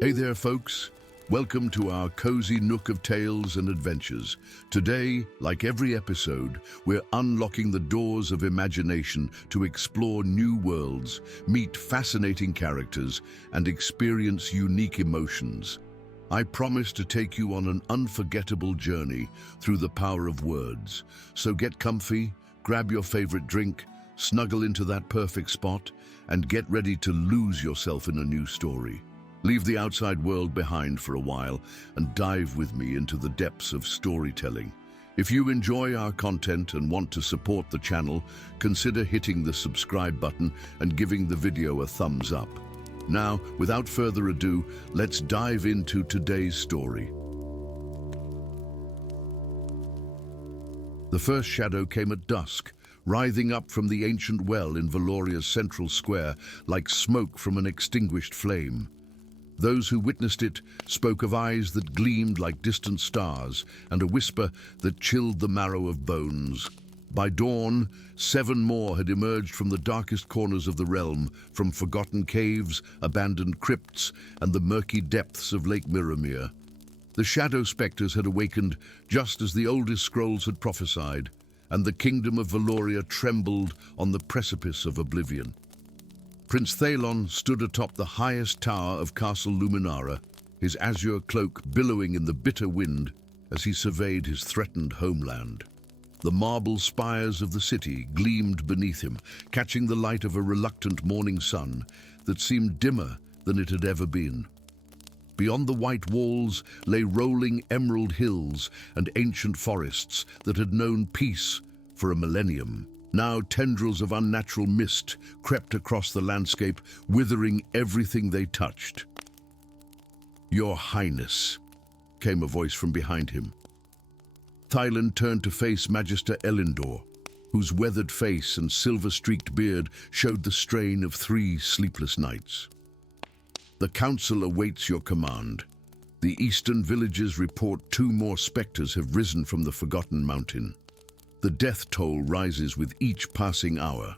Hey there, folks. Welcome to our cozy nook of tales and adventures. Today, like every episode, we're unlocking the doors of imagination to explore new worlds, meet fascinating characters, and experience unique emotions. I promise to take you on an unforgettable journey through the power of words. So get comfy, grab your favorite drink, snuggle into that perfect spot, and get ready to lose yourself in a new story. Leave the outside world behind for a while and dive with me into the depths of storytelling. If you enjoy our content and want to support the channel, consider hitting the subscribe button and giving the video a thumbs up. Now, without further ado, let's dive into today's story. The first shadow came at dusk, writhing up from the ancient well in Valoria's central square like smoke from an extinguished flame. Those who witnessed it spoke of eyes that gleamed like distant stars and a whisper that chilled the marrow of bones. By dawn, 7 more had emerged from the darkest corners of the realm, from forgotten caves, abandoned crypts, and the murky depths of Lake Mirrormere. The shadow specters had awakened just as the oldest scrolls had prophesied, and the kingdom of Valoria trembled on the precipice of oblivion. Prince Thalon stood atop the highest tower of Castle Luminara, his azure cloak billowing in the bitter wind as he surveyed his threatened homeland. The marble spires of the city gleamed beneath him, catching the light of a reluctant morning sun that seemed dimmer than it had ever been. Beyond the white walls lay rolling emerald hills and ancient forests that had known peace for a millennium. Now tendrils of unnatural mist crept across the landscape, withering everything they touched. "Your Highness," came a voice from behind him. Thalon turned to face Magister Elendor, whose weathered face and silver-streaked beard showed the strain of 3 sleepless nights. "The Council awaits your command. The eastern villages report 2 more specters have risen from the Forgotten Mountain. The death toll rises with each passing hour."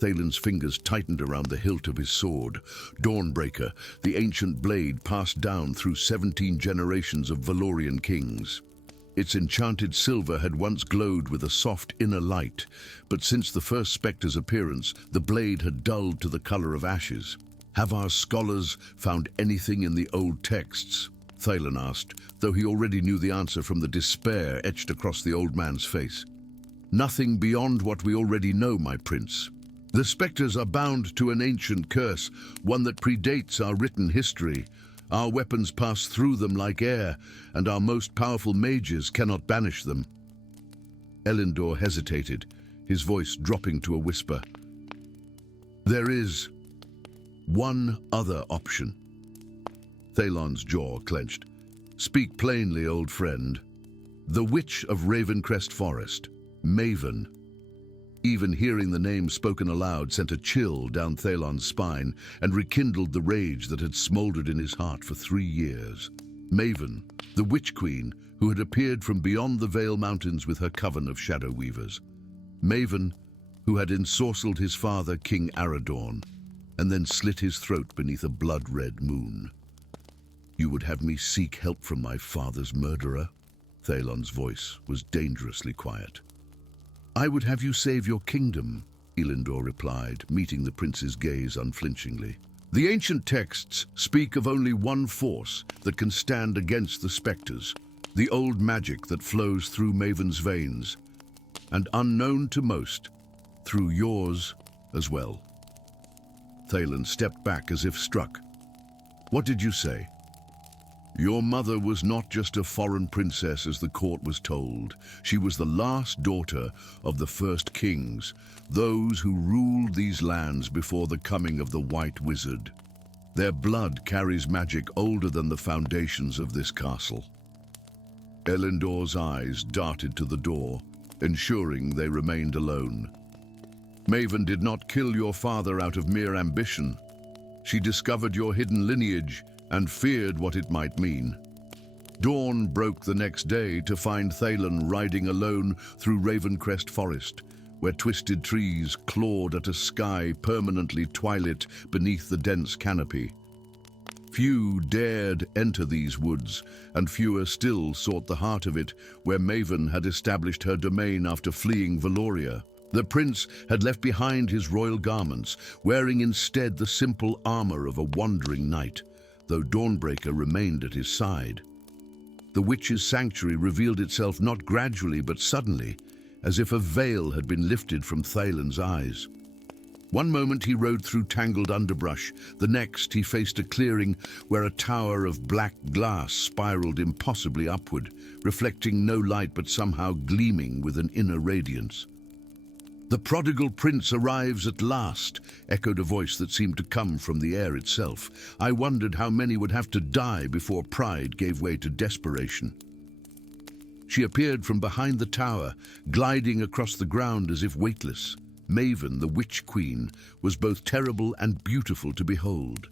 Thalon's fingers tightened around the hilt of his sword. Dawnbreaker, the ancient blade passed down through 17 generations of Valorian kings. Its enchanted silver had once glowed with a soft inner light, but since the first specter's appearance, the blade had dulled to the color of ashes. "Have our scholars found anything in the old texts?" Thalon asked, though he already knew the answer from the despair etched across the old man's face. "Nothing beyond what we already know, my prince. The specters are bound to an ancient curse, one that predates our written history. Our weapons pass through them like air, and our most powerful mages cannot banish them." Elendor hesitated, his voice dropping to a whisper. "There is one other option." Thalon's jaw clenched. "Speak plainly, old friend." "The Witch of Ravencrest Forest, Maven." Even hearing the name spoken aloud sent a chill down Thalon's spine and rekindled the rage that had smoldered in his heart for 3 years. Maven, the Witch Queen, who had appeared from beyond the Vale Mountains with her coven of shadow weavers. Maven, who had ensorcelled his father, King Aradorn, and then slit his throat beneath a blood-red moon. "You would have me seek help from my father's murderer?" Thalon's voice was dangerously quiet. "I would have you save your kingdom," Elendor replied, meeting the prince's gaze unflinchingly. "The ancient texts speak of only one force that can stand against the specters, the old magic that flows through Maven's veins, and unknown to most, through yours as well." Thalon stepped back as if struck. "What did you say?" "Your mother was not just a foreign princess as the court was told. She was the last daughter of the first kings, those who ruled these lands before the coming of the White Wizard. Their blood carries magic older than the foundations of this castle." Elendor's eyes darted to the door, ensuring they remained alone. "Maven did not kill your father out of mere ambition. She discovered your hidden lineage and feared what it might mean. Dawn broke the next day to find Thalon riding alone through Ravencrest Forest, where twisted trees clawed at a sky permanently twilit beneath the dense canopy. Few dared enter these woods, and fewer still sought the heart of it, where Maven had established her domain after fleeing Valoria. The prince had left behind his royal garments, wearing instead the simple armor of a wandering knight, though Dawnbreaker remained at his side. The witch's sanctuary revealed itself not gradually but suddenly, as if a veil had been lifted from Thalen's eyes. One moment he rode through tangled underbrush, the next he faced a clearing where a tower of black glass spiraled impossibly upward, reflecting no light but somehow gleaming with an inner radiance. "The prodigal prince arrives at last," echoed a voice that seemed to come from the air itself. I wondered how many would have to die before pride gave way to desperation. She appeared from behind the tower, gliding across the ground as if weightless. Maven, the Witch Queen, was both terrible and beautiful to behold.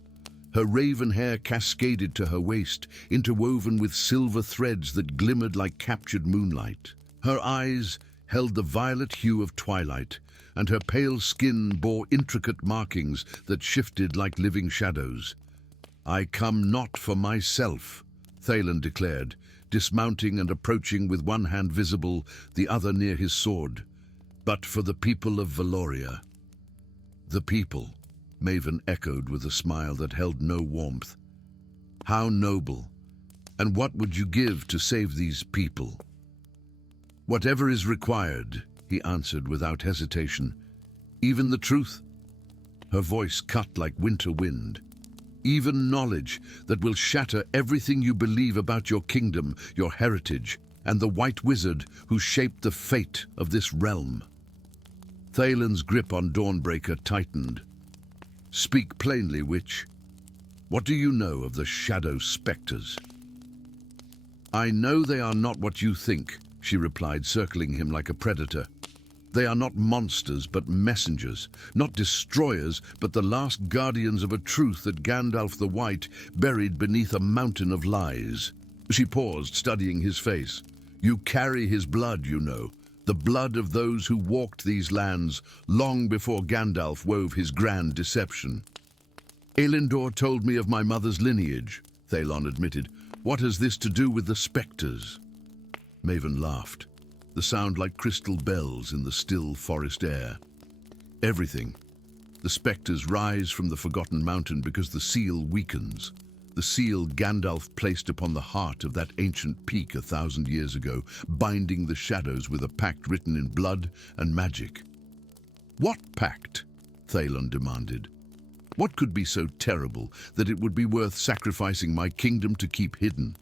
Her raven hair cascaded to her waist, interwoven with silver threads that glimmered like captured moonlight. Her eyes held the violet hue of twilight, and her pale skin bore intricate markings that shifted like living shadows. "I come not for myself," Thalen declared, dismounting and approaching with one hand visible, the other near his sword, "but for the people of Valoria." "The people," Maven echoed with a smile that held no warmth. "How noble! And what would you give to save these people?" "Whatever is required," he answered without hesitation. "Even the truth?" Her voice cut like winter wind. "Even knowledge that will shatter everything you believe about your kingdom, your heritage, and the White Wizard who shaped the fate of this realm." Thalen's grip on Dawnbreaker tightened. "Speak plainly, witch. What do you know of the shadow specters?" "I know they are not what you think," she replied, circling him like a predator. "They are not monsters, but messengers, not destroyers, but the last guardians of a truth that Gandalf the White buried beneath a mountain of lies." She paused, studying his face. "You carry his blood, you know, the blood of those who walked these lands long before Gandalf wove his grand deception." "Elendor told me of my mother's lineage," Thalon admitted. "What has this to do with the specters?" Maven laughed, the sound like crystal bells in the still forest air. "Everything. The specters rise from the Forgotten Mountain because the seal weakens. The seal Gandalf placed upon the heart of that ancient peak 1,000 years ago, binding the shadows with a pact written in blood and magic." "What pact?" Thalon demanded. "What could be so terrible that it would be worth sacrificing my kingdom to keep hidden?"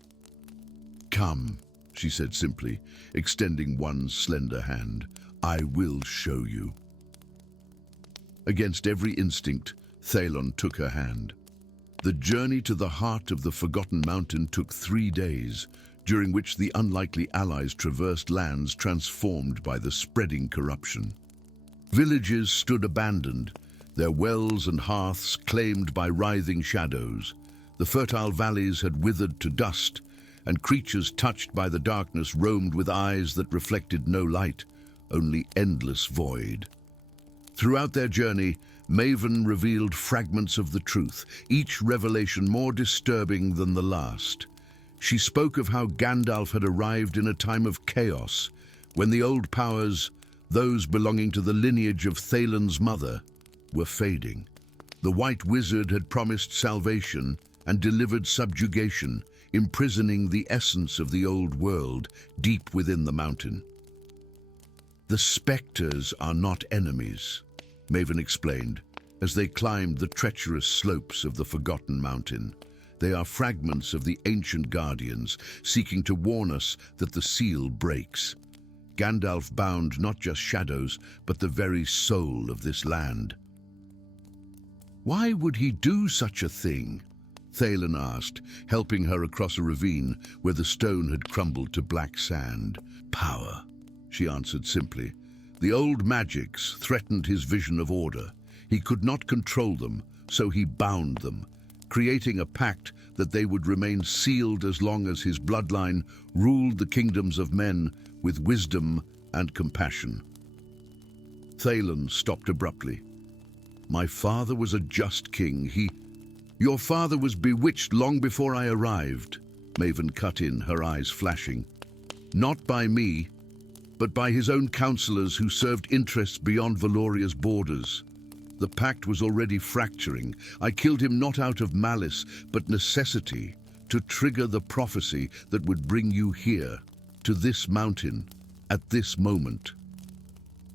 "Come," she said simply, extending one slender hand. "I will show you." Against every instinct, Thalon took her hand. The journey to the heart of the Forgotten Mountain took 3 days, during which the unlikely allies traversed lands transformed by the spreading corruption. Villages stood abandoned, their wells and hearths claimed by writhing shadows. The fertile valleys had withered to dust, and creatures touched by the darkness roamed with eyes that reflected no light, only endless void. Throughout their journey, Maven revealed fragments of the truth, each revelation more disturbing than the last. She spoke of how Gandalf had arrived in a time of chaos, when the old powers, those belonging to the lineage of Thalen's mother, were fading. The White Wizard had promised salvation and delivered subjugation, imprisoning the essence of the old world deep within the mountain. "The specters are not enemies," Maven explained, as they climbed the treacherous slopes of the Forgotten Mountain. "They are fragments of the ancient guardians, seeking to warn us that the seal breaks. Gandalf bound not just shadows, but the very soul of this land." "Why would he do such a thing?" Thalen asked, helping her across a ravine where the stone had crumbled to black sand. "Power," she answered simply. "The old magics threatened his vision of order. He could not control them, so he bound them, creating a pact that they would remain sealed as long as his bloodline ruled the kingdoms of men with wisdom and compassion." Thalen stopped abruptly. "My father was a just king. Your father was bewitched long before I arrived, Maven cut in, her eyes flashing. Not by me, but by his own counselors who served interests beyond Valoria's borders. The pact was already fracturing. I killed him not out of malice, but necessity, to trigger the prophecy that would bring you here, to this mountain, at this moment.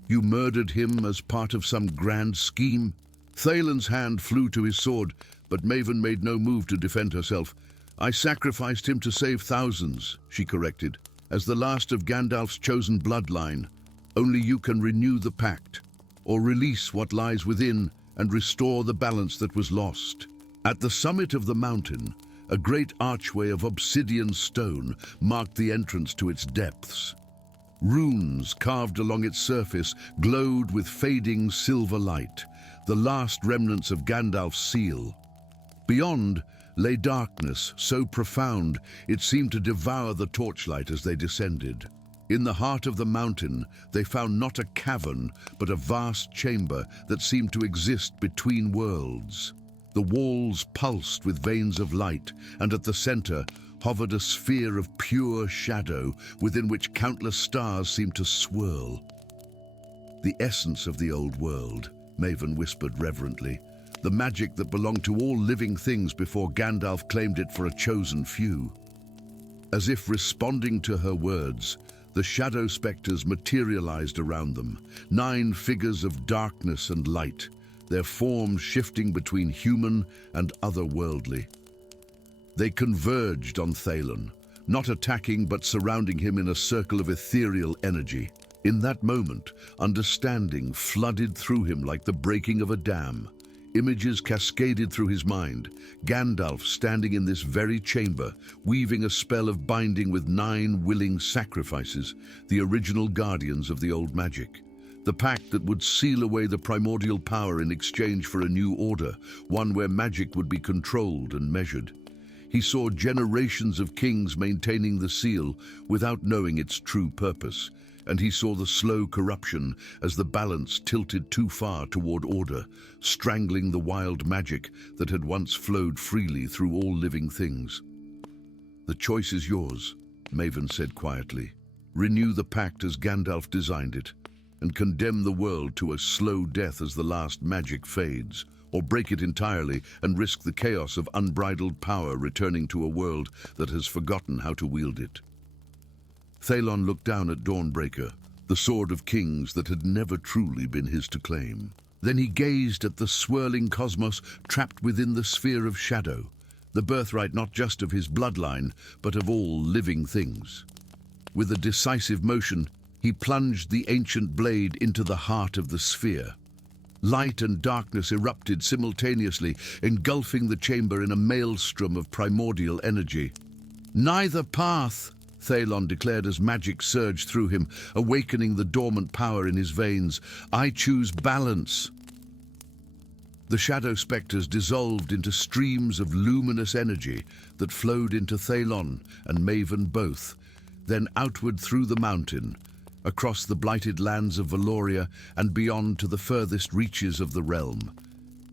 You murdered him as part of some grand scheme? Thalen's hand flew to his sword, but Maven made no move to defend herself. I sacrificed him to save thousands, she corrected. As the last of Gandalf's chosen bloodline, only you can renew the pact, or release what lies within and restore the balance that was lost. At the summit of the mountain, a great archway of obsidian stone marked the entrance to its depths. Runes carved along its surface glowed with fading silver light, the last remnants of Gandalf's seal. Beyond lay darkness so profound it seemed to devour the torchlight as they descended. In the heart of the mountain, they found not a cavern, but a vast chamber that seemed to exist between worlds. The walls pulsed with veins of light, and at the center hovered a sphere of pure shadow within which countless stars seemed to swirl. The essence of the old world, Maven whispered reverently. The magic that belonged to all living things before Gandalf claimed it for a chosen few. As if responding to her words, the shadow specters materialized around them, 9 figures of darkness and light, their forms shifting between human and otherworldly. They converged on Thalen, not attacking but surrounding him in a circle of ethereal energy. In that moment, understanding flooded through him like the breaking of a dam. Images cascaded through his mind. Gandalf standing in this very chamber, weaving a spell of binding with 9 willing sacrifices, the original guardians of the old magic. The pact that would seal away the primordial power in exchange for a new order, one where magic would be controlled and measured. He saw generations of kings maintaining the seal without knowing its true purpose, and he saw the slow corruption as the balance tilted too far toward order, strangling the wild magic that had once flowed freely through all living things. The choice is yours, Maven said quietly. Renew the pact as Gandalf designed it, and condemn the world to a slow death as the last magic fades, or break it entirely and risk the chaos of unbridled power returning to a world that has forgotten how to wield it. Thalon looked down at Dawnbreaker, the sword of kings that had never truly been his to claim. Then he gazed at the swirling cosmos trapped within the sphere of shadow, the birthright not just of his bloodline, but of all living things. With a decisive motion, he plunged the ancient blade into the heart of the sphere. Light and darkness erupted simultaneously, engulfing the chamber in a maelstrom of primordial energy. Neither path, Thalon declared as magic surged through him, awakening the dormant power in his veins. I choose balance. The shadow specters dissolved into streams of luminous energy that flowed into Thalon and Maven both, then outward through the mountain, across the blighted lands of Valoria and beyond to the furthest reaches of the realm.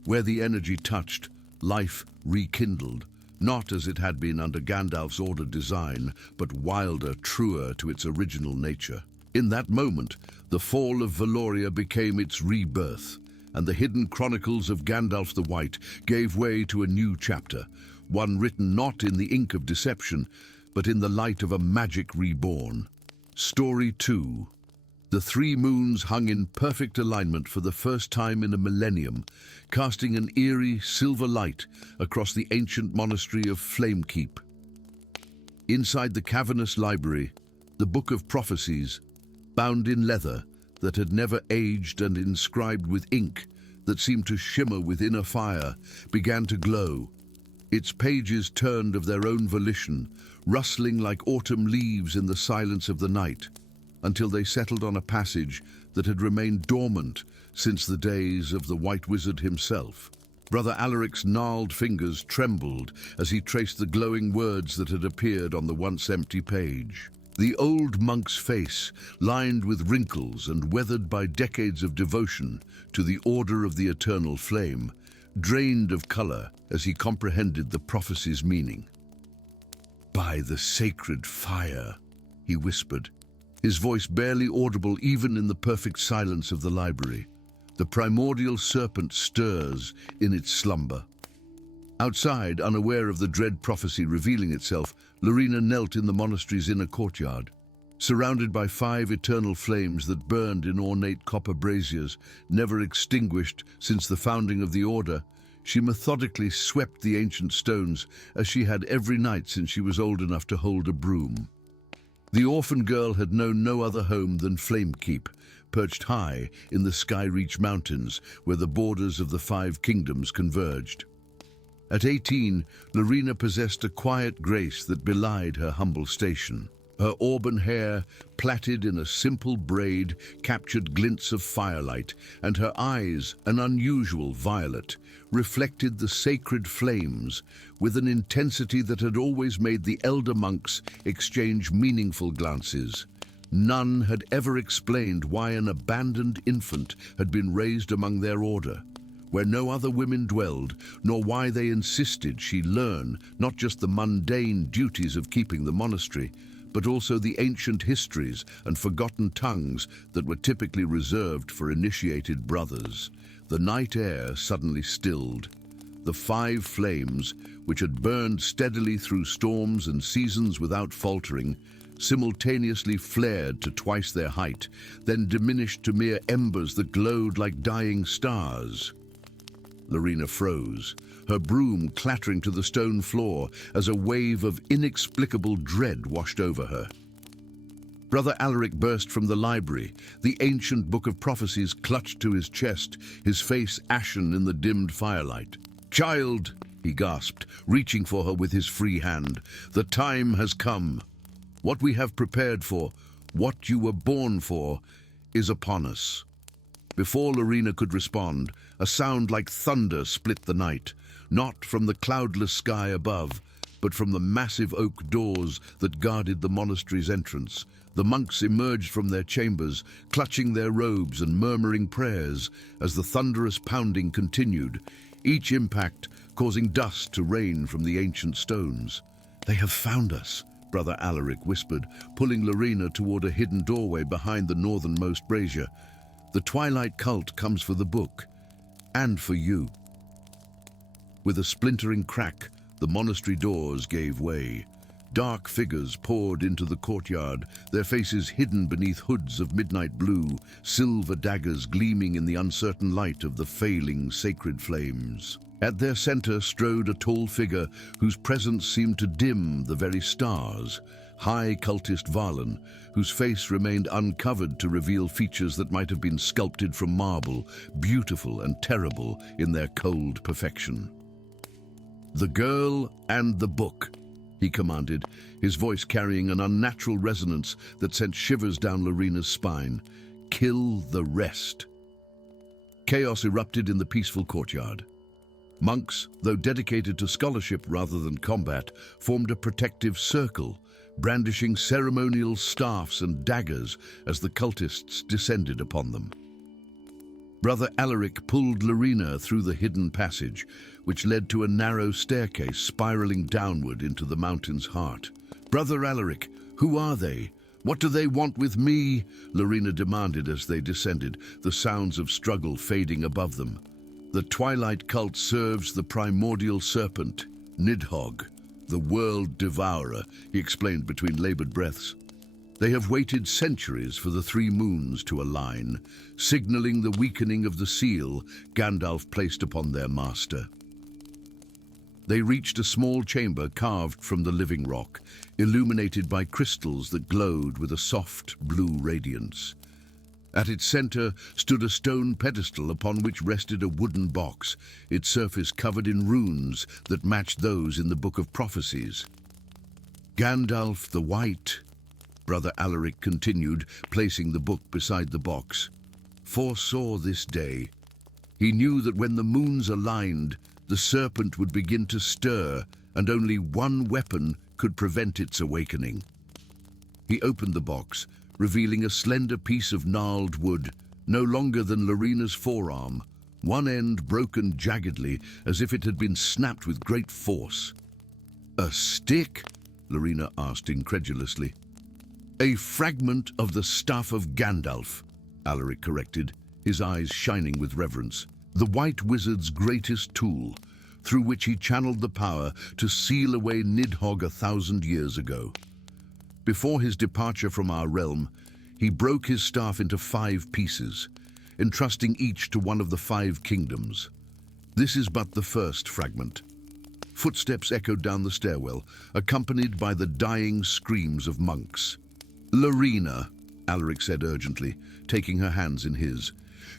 Where the energy touched, life rekindled, not as it had been under Gandalf's ordered design, but wilder, truer to its original nature. In that moment, the fall of Valoria became its rebirth, and the hidden chronicles of Gandalf the White gave way to a new chapter, one written not in the ink of deception, but in the light of a magic reborn. Story 2. The 3 moons hung in perfect alignment for the first time in a millennium, casting an eerie silver light across the ancient monastery of Flamekeep. Inside the cavernous library, the book of prophecies, bound in leather that had never aged and inscribed with ink that seemed to shimmer within a fire, began to glow. Its pages turned of their own volition, rustling like autumn leaves in the silence of the night, until they settled on a passage that had remained dormant since the days of the White Wizard himself. Brother Alaric's gnarled fingers trembled as he traced the glowing words that had appeared on the once empty page. The old monk's face, lined with wrinkles and weathered by decades of devotion to the Order of the Eternal Flame, drained of color as he comprehended the prophecy's meaning. "By the sacred fire," he whispered, his voice barely audible even in the perfect silence of the library. "The primordial serpent stirs in its slumber." Outside, unaware of the dread prophecy revealing itself, Lorena knelt in the monastery's inner courtyard. Surrounded by 5 eternal flames that burned in ornate copper braziers, never extinguished since the founding of the Order, she methodically swept the ancient stones as she had every night since she was old enough to hold a broom. The orphan girl had known no other home than Flamekeep, perched high in the Skyreach Mountains, where the borders of the 5 kingdoms converged. At 18, Lorena possessed a quiet grace that belied her humble station. Her auburn hair, plaited in a simple braid, captured glints of firelight, and her eyes, an unusual violet, reflected the sacred flames with an intensity that had always made the elder monks exchange meaningful glances. None had ever explained why an abandoned infant had been raised among their order, where no other women dwelled, nor why they insisted she learn not just the mundane duties of keeping the monastery, but also the ancient histories and forgotten tongues that were typically reserved for initiated brothers. The night air suddenly stilled. The 5 flames, which had burned steadily through storms and seasons without faltering, simultaneously flared to twice their height, then diminished to mere embers that glowed like dying stars. Lorena froze, her broom clattering to the stone floor as a wave of inexplicable dread washed over her. Brother Alaric burst from the library, the ancient book of prophecies clutched to his chest, his face ashen in the dimmed firelight. "Child," he gasped, reaching for her with his free hand, "the time has come. What we have prepared for, what you were born for, is upon us." Before Lorena could respond, a sound like thunder split the night, not from the cloudless sky above, but from the massive oak doors that guarded the monastery's entrance. The monks emerged from their chambers, clutching their robes and murmuring prayers as the thunderous pounding continued, each impact causing dust to rain from the ancient stones. "They have found us," Brother Alaric whispered, pulling Lorena toward a hidden doorway behind the northernmost brazier. "The Twilight cult comes for the book, and for you." With a splintering crack, the monastery doors gave way. Dark figures poured into the courtyard, their faces hidden beneath hoods of midnight blue, silver daggers gleaming in the uncertain light of the failing sacred flames. At their center strode a tall figure whose presence seemed to dim the very stars, High Cultist Valen, whose face remained uncovered to reveal features that might have been sculpted from marble, beautiful and terrible in their cold perfection. "The girl and the book," he commanded, his voice carrying an unnatural resonance that sent shivers down Lorena's spine. "Kill the rest." Chaos erupted in the peaceful courtyard. Monks, though dedicated to scholarship rather than combat, formed a protective circle, brandishing ceremonial staffs and daggers as the cultists descended upon them. Brother Alaric pulled Lorena through the hidden passage, which led to a narrow staircase spiraling downward into the mountain's heart. "Brother Alaric, who are they? What do they want with me?" Lorena demanded as they descended, the sounds of struggle fading above them. "The Twilight cult serves the primordial serpent, Nidhogg, the world devourer," he explained between labored breaths. "They have waited centuries for the 3 moons to align, signaling the weakening of the seal Gandalf placed upon their master." They reached a small chamber carved from the living rock, illuminated by crystals that glowed with a soft blue radiance. At its center stood a stone pedestal upon which rested a wooden box, its surface covered in runes that matched those in the Book of Prophecies. "Gandalf the White," Brother Alaric continued, placing the book beside the box, "foresaw this day. He knew that when the moons aligned, the serpent would begin to stir, and only one weapon could prevent its awakening." He opened the box, revealing a slender piece of gnarled wood, no longer than Lorena's forearm, one end broken jaggedly as if it had been snapped with great force. "A stick?" Lorena asked incredulously. "A fragment of the staff of Gandalf," Alaric corrected, his eyes shining with reverence. "The White Wizard's greatest tool, through which he channeled the power to seal away Nidhogg 1,000 years ago. Before his departure from our realm, he broke his staff into 5 pieces, entrusting each to one of the 5 kingdoms. This is but the first fragment." Footsteps echoed down the stairwell, accompanied by the dying screams of monks. "Lorena," Alaric said urgently, taking her hands in his,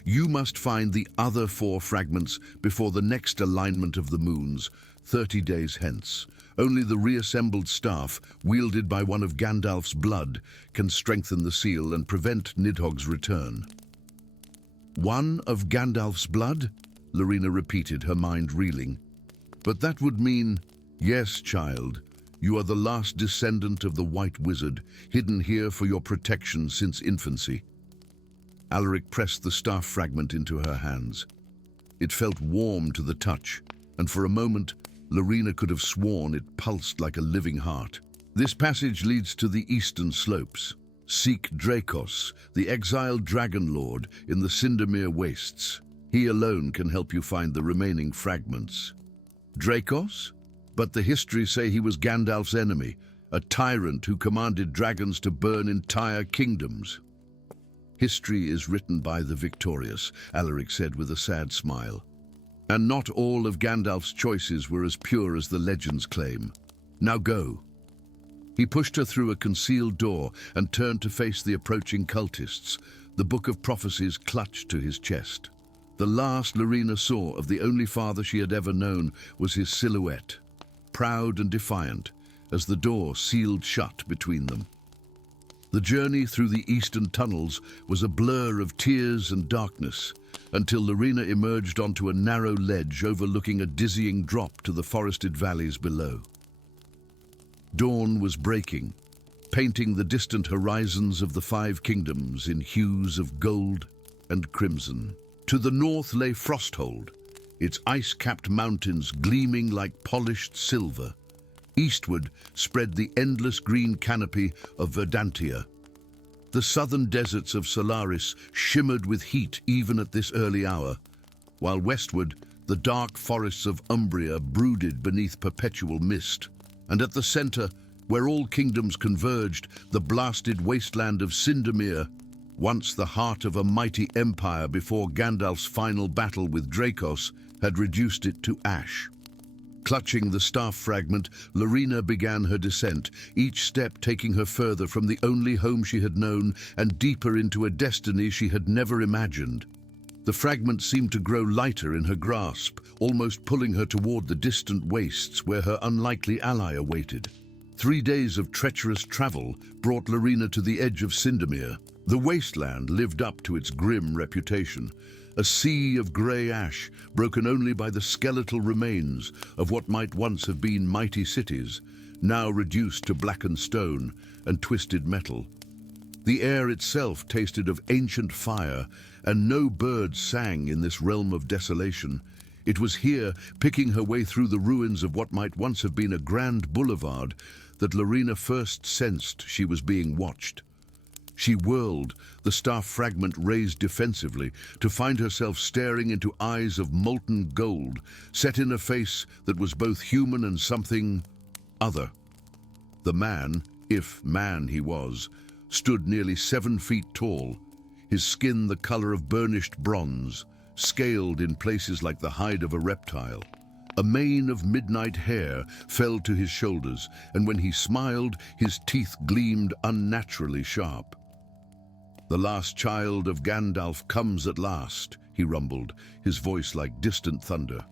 "you must find the other 4 fragments before the next alignment of the moons, 30 days hence. Only the reassembled staff, wielded by one of Gandalf's blood, can strengthen the seal and prevent Nidhogg's return." "One of Gandalf's blood?" Lorena repeated, her mind reeling. "But that would mean—" "Yes, child. You are the last descendant of the White Wizard, hidden here for your protection since infancy." Alaric pressed the staff fragment into her hands. It felt warm to the touch, and for a moment, Lorena could have sworn it pulsed like a living heart. "This passage leads to the eastern slopes. Seek Dracos, the exiled dragon lord in the Cindermere wastes. He alone can help you find the remaining fragments." "Dracos? But the histories say he was Gandalf's enemy, a tyrant who commanded dragons to burn entire kingdoms." "History is written by the victorious," Alaric said with a sad smile. "And not all of Gandalf's choices were as pure as the legends claim. Now go." He pushed her through a concealed door and turned to face the approaching cultists, the book of prophecies clutched to his chest. The last Lorena saw of the only father she had ever known was his silhouette, proud and defiant, as the door sealed shut between them. The journey through the eastern tunnels was a blur of tears and darkness, until Lorena emerged onto a narrow ledge overlooking a dizzying drop to the forested valleys below. Dawn was breaking, painting the distant horizons of the 5 kingdoms in hues of gold and crimson. To the north lay Frostholm, its ice-capped mountains gleaming like polished silver. Eastward spread the endless green canopy of Verdantia. The southern deserts of Solaris shimmered with heat even at this early hour, while westward the dark forests of Umbria brooded beneath perpetual mist. And at the center, where all kingdoms converged, the blasted wasteland of Cindermere, once the heart of a mighty empire before Gandalf's final battle with Dracos, had reduced it to ash. Clutching the staff fragment, Lorena began her descent, each step taking her further from the only home she had known and deeper into a destiny she had never imagined. The fragment seemed to grow lighter in her grasp, almost pulling her toward the distant wastes where her unlikely ally awaited. 3 days of treacherous travel brought Lorena to the edge of Cindermere. The wasteland lived up to its grim reputation, a sea of grey ash broken only by the skeletal remains of what might once have been mighty cities, now reduced to blackened stone and twisted metal. The air itself tasted of ancient fire, and no birds sang in this realm of desolation. It was here, picking her way through the ruins of what might once have been a grand boulevard, that Lorena first sensed she was being watched. She whirled, the staff fragment raised defensively, to find herself staring into eyes of molten gold, set in a face that was both human and something other. The man, if man he was, stood nearly 7 feet tall, his skin the color of burnished bronze, scaled in places like the hide of a reptile. A mane of midnight hair fell to his shoulders, and when he smiled, his teeth gleamed unnaturally sharp. "The last child of Gandalf comes at last," he rumbled, his voice like distant thunder.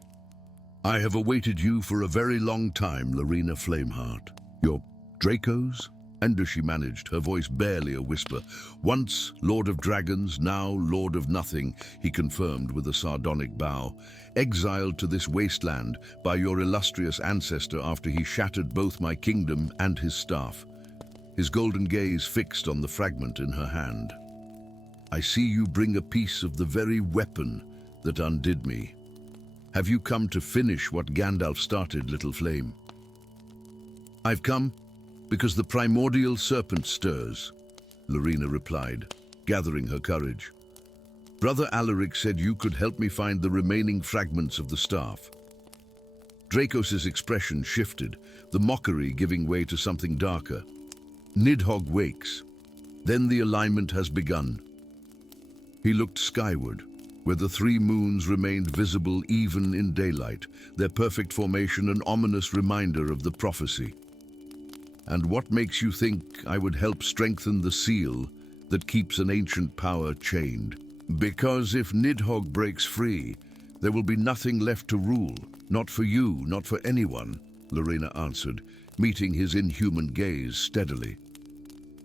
"I have awaited you for a very long time, Lorena Flameheart. Your Dracos?" And as she managed, her voice barely a whisper. "Once Lord of Dragons, now Lord of Nothing," he confirmed with a sardonic bow. "Exiled to this wasteland by your illustrious ancestor after he shattered both my kingdom and his staff." His golden gaze fixed on the fragment in her hand. "I see you bring a piece of the very weapon that undid me. Have you come to finish what Gandalf started, little flame? I've come because the primordial serpent stirs, Lorena replied, gathering her courage. Brother Alaric said you could help me find the remaining fragments of the staff. Dracos's expression shifted, the mockery giving way to something darker. Nidhogg wakes. Then the alignment has begun. He looked skyward, where the three moons remained visible even in daylight, their perfect formation an ominous reminder of the prophecy. And what makes you think I would help strengthen the seal that keeps an ancient power chained? Because if Nidhogg breaks free, there will be nothing left to rule. Not for you, not for anyone, Lorena answered, meeting his inhuman gaze steadily.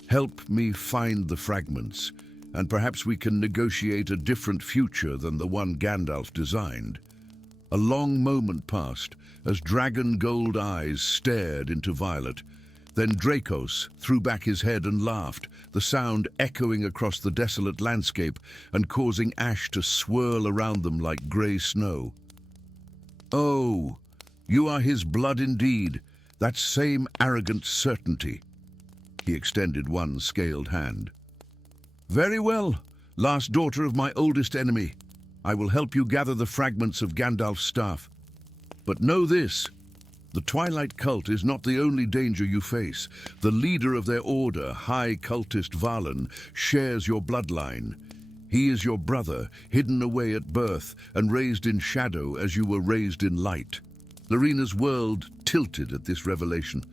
Help me find the fragments, and perhaps we can negotiate a different future than the one Gandalf designed. A long moment passed as dragon gold eyes stared into violet. Then Dracos threw back his head and laughed, the sound echoing across the desolate landscape and causing ash to swirl around them like grey snow. Oh, you are his blood indeed, that same arrogant certainty. He extended one scaled hand. Very well, last daughter of my oldest enemy. I will help you gather the fragments of Gandalf's staff. But know this, the Twilight Cult is not the only danger you face. The leader of their order, High Cultist Valen, shares your bloodline. He is your brother, hidden away at birth and raised in shadow as you were raised in light. Lorena's world tilted at this revelation,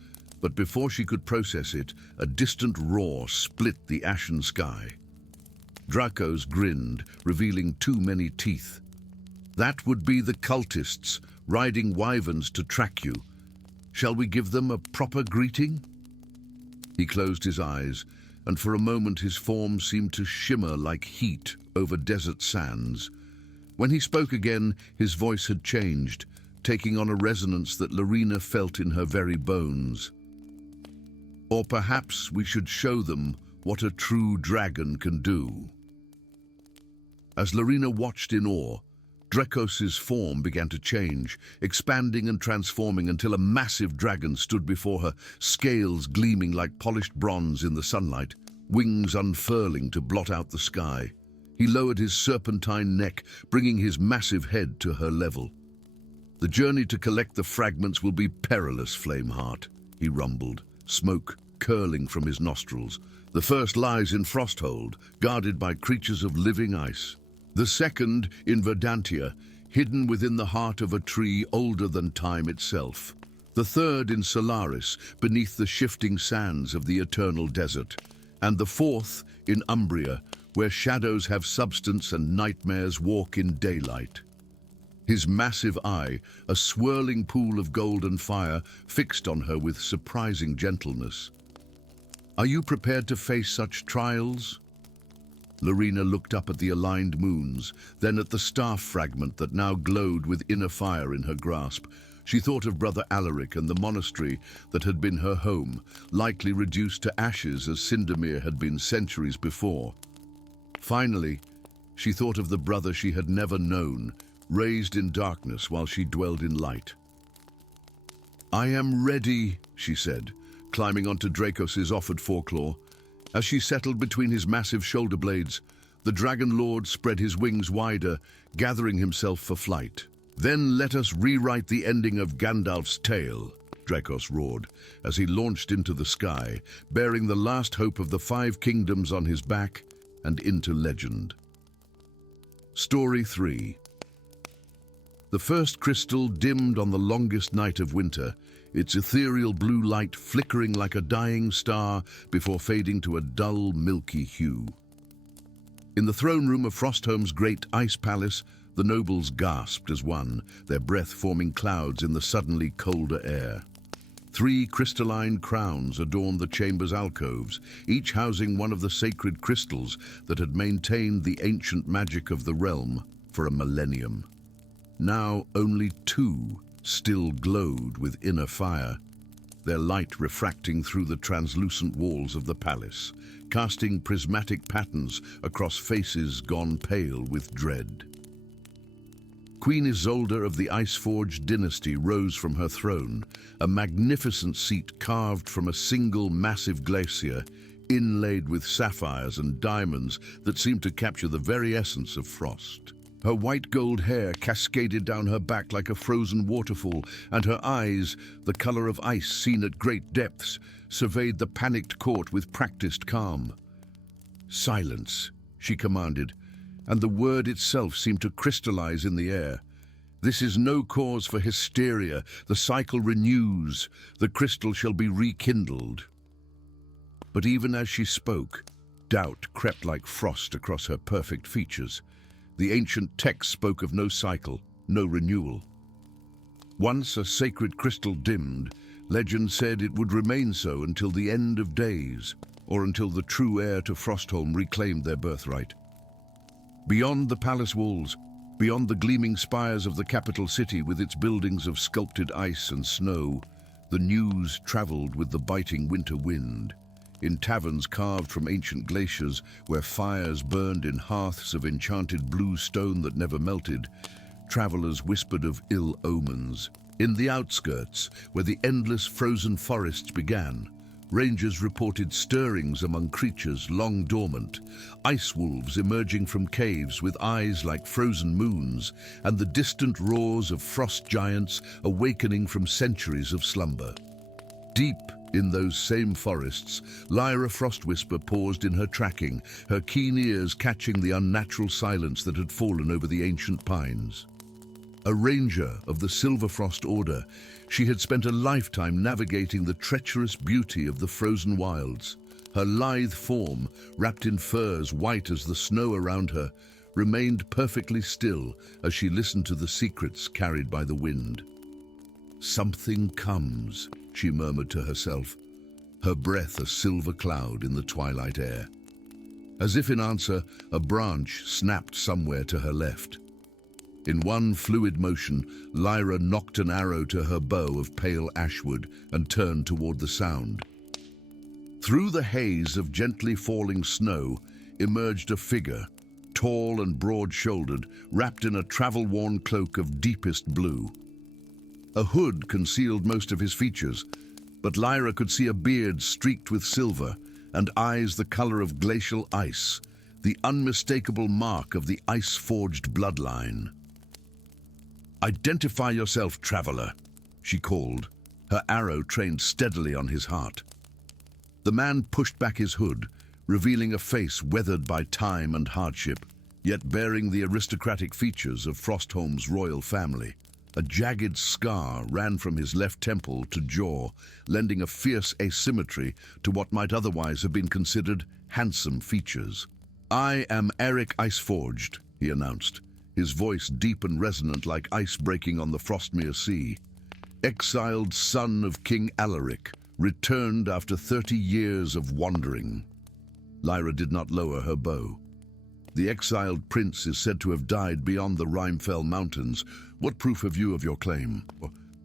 but before she could process it, a distant roar split the ashen sky. Dracos grinned, revealing too many teeth. That would be the cultists, riding wyverns to track you. Shall we give them a proper greeting? He closed his eyes, and for a moment his form seemed to shimmer like heat over desert sands. When he spoke again, his voice had changed, taking on a resonance that Lorena felt in her very bones. Or perhaps we should show them what a true dragon can do. As Lorena watched in awe, Dracos's form began to change, expanding and transforming until a massive dragon stood before her, scales gleaming like polished bronze in the sunlight, wings unfurling to blot out the sky. He lowered his serpentine neck, bringing his massive head to her level. The journey to collect the fragments will be perilous, Flameheart, he rumbled, smoke curling from his nostrils. The first lies in Frostholm, guarded by creatures of living ice. The second in Verdantia, hidden within the heart of a tree older than time itself. The third in Solaris, beneath the shifting sands of the eternal desert. And the fourth in Umbria, where shadows have substance and nightmares walk in daylight. His massive eye, a swirling pool of golden fire, fixed on her with surprising gentleness. Are you prepared to face such trials? Lorena looked up at the aligned moons, then at the staff fragment that now glowed with inner fire in her grasp. She thought of Brother Alaric and the monastery that had been her home, likely reduced to ashes as Cindermere had been centuries before. Finally, she thought of the brother she had never known, raised in darkness while she dwelled in light. I am ready, she said, climbing onto Dracos's offered foreclaw. As she settled between his massive shoulder blades, the Dragon Lord spread his wings wider, gathering himself for flight. Then let us rewrite the ending of Gandalf's tale, Dracos roared, as he launched into the sky, bearing the last hope of the 5 kingdoms on his back and into legend. Story 3. The first crystal dimmed on the longest night of winter, its ethereal blue light flickering like a dying star before fading to a dull, milky hue. In the throne room of Frostholm's great ice palace, the nobles gasped as one, their breath forming clouds in the suddenly colder air. 3 crystalline crowns adorned the chamber's alcoves, each housing one of the sacred crystals that had maintained the ancient magic of the realm for a millennium. Now only 2 still glowed with inner fire, their light refracting through the translucent walls of the palace, casting prismatic patterns across faces gone pale with dread. Queen Isolde of the Ice-Forged dynasty rose from her throne, a magnificent seat carved from a single massive glacier, inlaid with sapphires and diamonds that seemed to capture the very essence of frost. Her white gold hair cascaded down her back like a frozen waterfall, and her eyes, the color of ice seen at great depths, surveyed the panicked court with practiced calm. "Silence," she commanded, and the word itself seemed to crystallize in the air. "This is no cause for hysteria. The cycle renews. The crystal shall be rekindled." But even as she spoke, doubt crept like frost across her perfect features. The ancient text spoke of no cycle, no renewal. Once a sacred crystal dimmed, legend said it would remain so until the end of days, or until the true heir to Frostholm reclaimed their birthright. Beyond the palace walls, beyond the gleaming spires of the capital city with its buildings of sculpted ice and snow, the news traveled with the biting winter wind. In taverns carved from ancient glaciers, where fires burned in hearths of enchanted blue stone that never melted, travelers whispered of ill omens. In the outskirts, where the endless frozen forests began, rangers reported stirrings among creatures long dormant, ice wolves emerging from caves with eyes like frozen moons, and the distant roars of frost giants awakening from centuries of slumber. Deep in those same forests, Lyra Frostwhisper paused in her tracking, her keen ears catching the unnatural silence that had fallen over the ancient pines. A ranger of the Silverfrost Order, she had spent a lifetime navigating the treacherous beauty of the frozen wilds. Her lithe form, wrapped in furs white as the snow around her, remained perfectly still as she listened to the secrets carried by the wind. "Something comes," she murmured to herself, her breath a silver cloud in the twilight air. As if in answer, a branch snapped somewhere to her left. In one fluid motion, Lyra knocked an arrow to her bow of pale ashwood and turned toward the sound. Through the haze of gently falling snow emerged a figure, tall and broad-shouldered, wrapped in a travel-worn cloak of deepest blue. A hood concealed most of his features, but Lyra could see a beard streaked with silver and eyes the color of glacial ice, the unmistakable mark of the ice-forged bloodline. "Identify yourself, traveler," she called, her arrow trained steadily on his heart. The man pushed back his hood, revealing a face weathered by time and hardship, yet bearing the aristocratic features of Frostholm's royal family. A jagged scar ran from his left temple to jaw, lending a fierce asymmetry to what might otherwise have been considered handsome features. "I am Eric Iceforged," he announced, his voice deep and resonant like ice breaking on the Frostmere Sea. "Exiled son of King Alaric, returned after 30 years of wandering." Lyra did not lower her bow. "The exiled prince is said to have died beyond the Rhymefell Mountains. What proof have you of your claim?"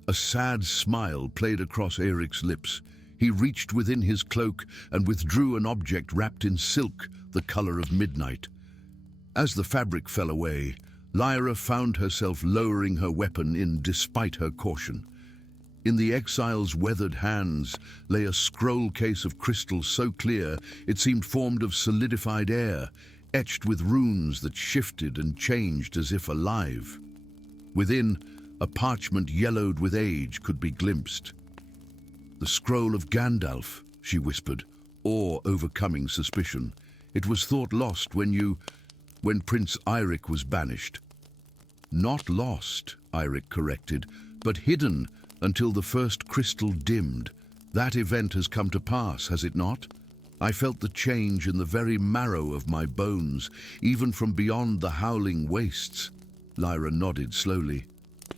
A sad smile played across Eric's lips. He reached within his cloak and withdrew an object wrapped in silk, the color of midnight. As the fabric fell away, Lyra found herself lowering her weapon despite her caution. In the exile's weathered hands lay a scroll case of crystal so clear it seemed formed of solidified air, etched with runes that shifted and changed as if alive. Within, a parchment yellowed with age could be glimpsed. "The scroll of Gandalf," she whispered, awe overcoming suspicion. "It was thought lost when Prince Eirik was banished." "Not lost," Eirik corrected, "but hidden until the first crystal dimmed. That event has come to pass, has it not? I felt the change in the very marrow of my bones, even from beyond the howling wastes." Lyra nodded slowly.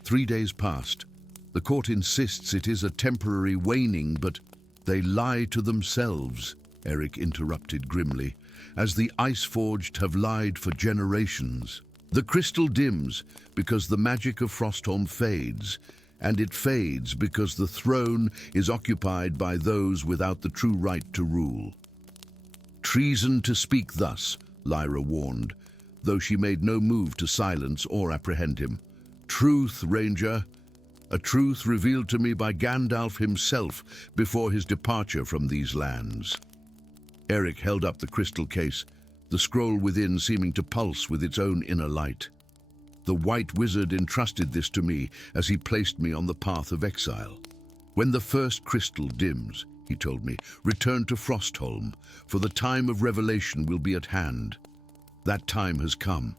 3 days passed. "The court insists it is a temporary waning, but—" "They lie to themselves," Eric interrupted grimly, "as the Iceforged have lied for generations. The crystal dims because the magic of Frostholm fades, and it fades because the throne is occupied by those without the true right to rule." "Treason to speak thus," Lyra warned, though she made no move to silence or apprehend him. truth, Ranger. A truth revealed to me by Gandalf himself before his departure from these lands. Eric held up the crystal case, the scroll within seeming to pulse with its own inner light. The White Wizard entrusted this to me as he placed me on the path of exile. When the first crystal dims, he told me, return to Frostholm, for the time of revelation will be at hand. That time has come.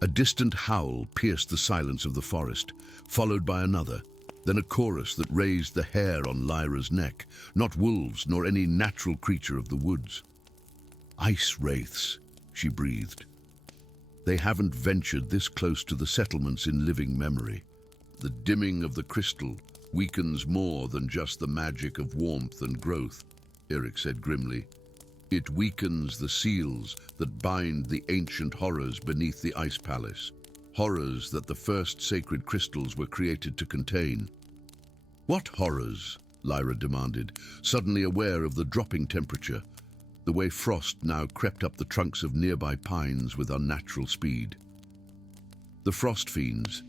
A distant howl pierced the silence of the forest, followed by another, then a chorus that raised the hair on Lyra's neck, not wolves nor any natural creature of the woods. Ice wraiths, she breathed. They haven't ventured this close to the settlements in living memory. The dimming of the crystal weakens more than just the magic of warmth and growth, Eric said grimly. It weakens the seals that bind the ancient horrors beneath the Ice Palace, horrors that the first sacred crystals were created to contain. What horrors? Lyra demanded, suddenly aware of the dropping temperature, the way frost now crept up the trunks of nearby pines with unnatural speed. The frost fiends,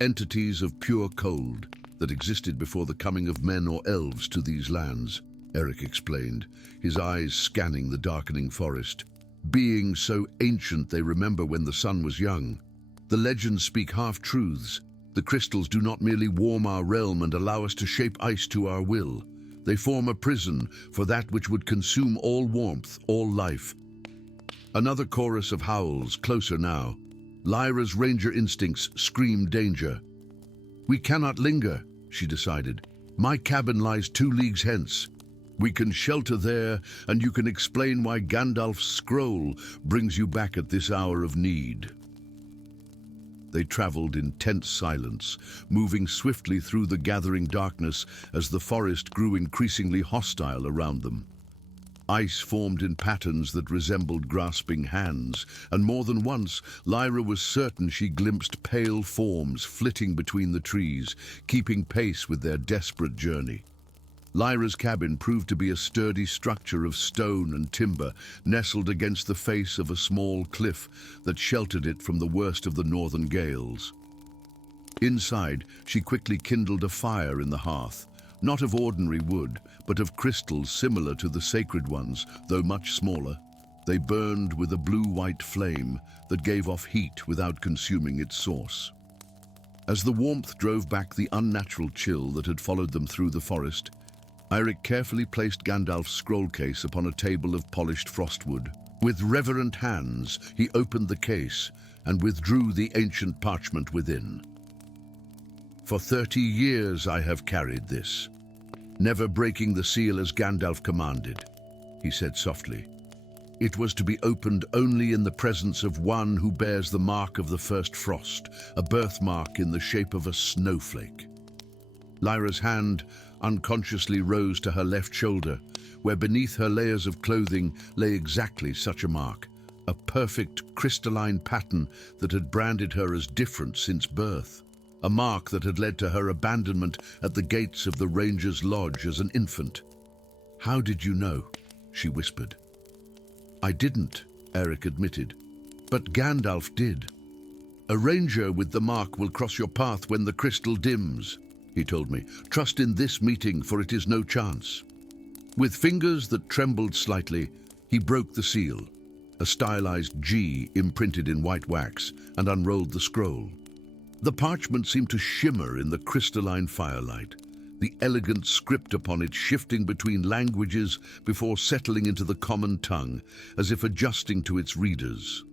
entities of pure cold that existed before the coming of men or elves to these lands, Eric explained, his eyes scanning the darkening forest. Beings so ancient they remember when the sun was young. The legends speak half-truths. The crystals do not merely warm our realm and allow us to shape ice to our will. They form a prison for that which would consume all warmth, all life. Another chorus of howls, closer now. Lyra's ranger instincts screamed danger. We cannot linger, she decided. My cabin lies 2 leagues hence. We can shelter there, and you can explain why Gandalf's scroll brings you back at this hour of need. They traveled in tense silence, moving swiftly through the gathering darkness as the forest grew increasingly hostile around them. Ice formed in patterns that resembled grasping hands, and more than once, Lyra was certain she glimpsed pale forms flitting between the trees, keeping pace with their desperate journey. Lyra's cabin proved to be a sturdy structure of stone and timber, nestled against the face of a small cliff that sheltered it from the worst of the northern gales. Inside, she quickly kindled a fire in the hearth, not of ordinary wood, but of crystals similar to the sacred ones, though much smaller. They burned with a blue-white flame that gave off heat without consuming its source. As the warmth drove back the unnatural chill that had followed them through the forest, Eirik carefully placed Gandalf's scroll case upon a table of polished frostwood. With reverent hands, he opened the case and withdrew the ancient parchment within. For 30 years I have carried this, never breaking the seal as Gandalf commanded, he said softly. It was to be opened only in the presence of one who bears the mark of the first frost, a birthmark in the shape of a snowflake. Lyra's hand unconsciously rose to her left shoulder, where beneath her layers of clothing lay exactly such a mark, a perfect crystalline pattern that had branded her as different since birth, a mark that had led to her abandonment at the gates of the Ranger's Lodge as an infant. How did you know? She whispered. I didn't, Eric admitted, but Gandalf did. A ranger with the mark will cross your path when the crystal dims, he told me. Trust in this meeting, for it is no chance. With fingers that trembled slightly, he broke the seal, a stylized G imprinted in white wax, and unrolled the scroll. The parchment seemed to shimmer in the crystalline firelight, the elegant script upon it shifting between languages before settling into the common tongue, as if adjusting to its readers.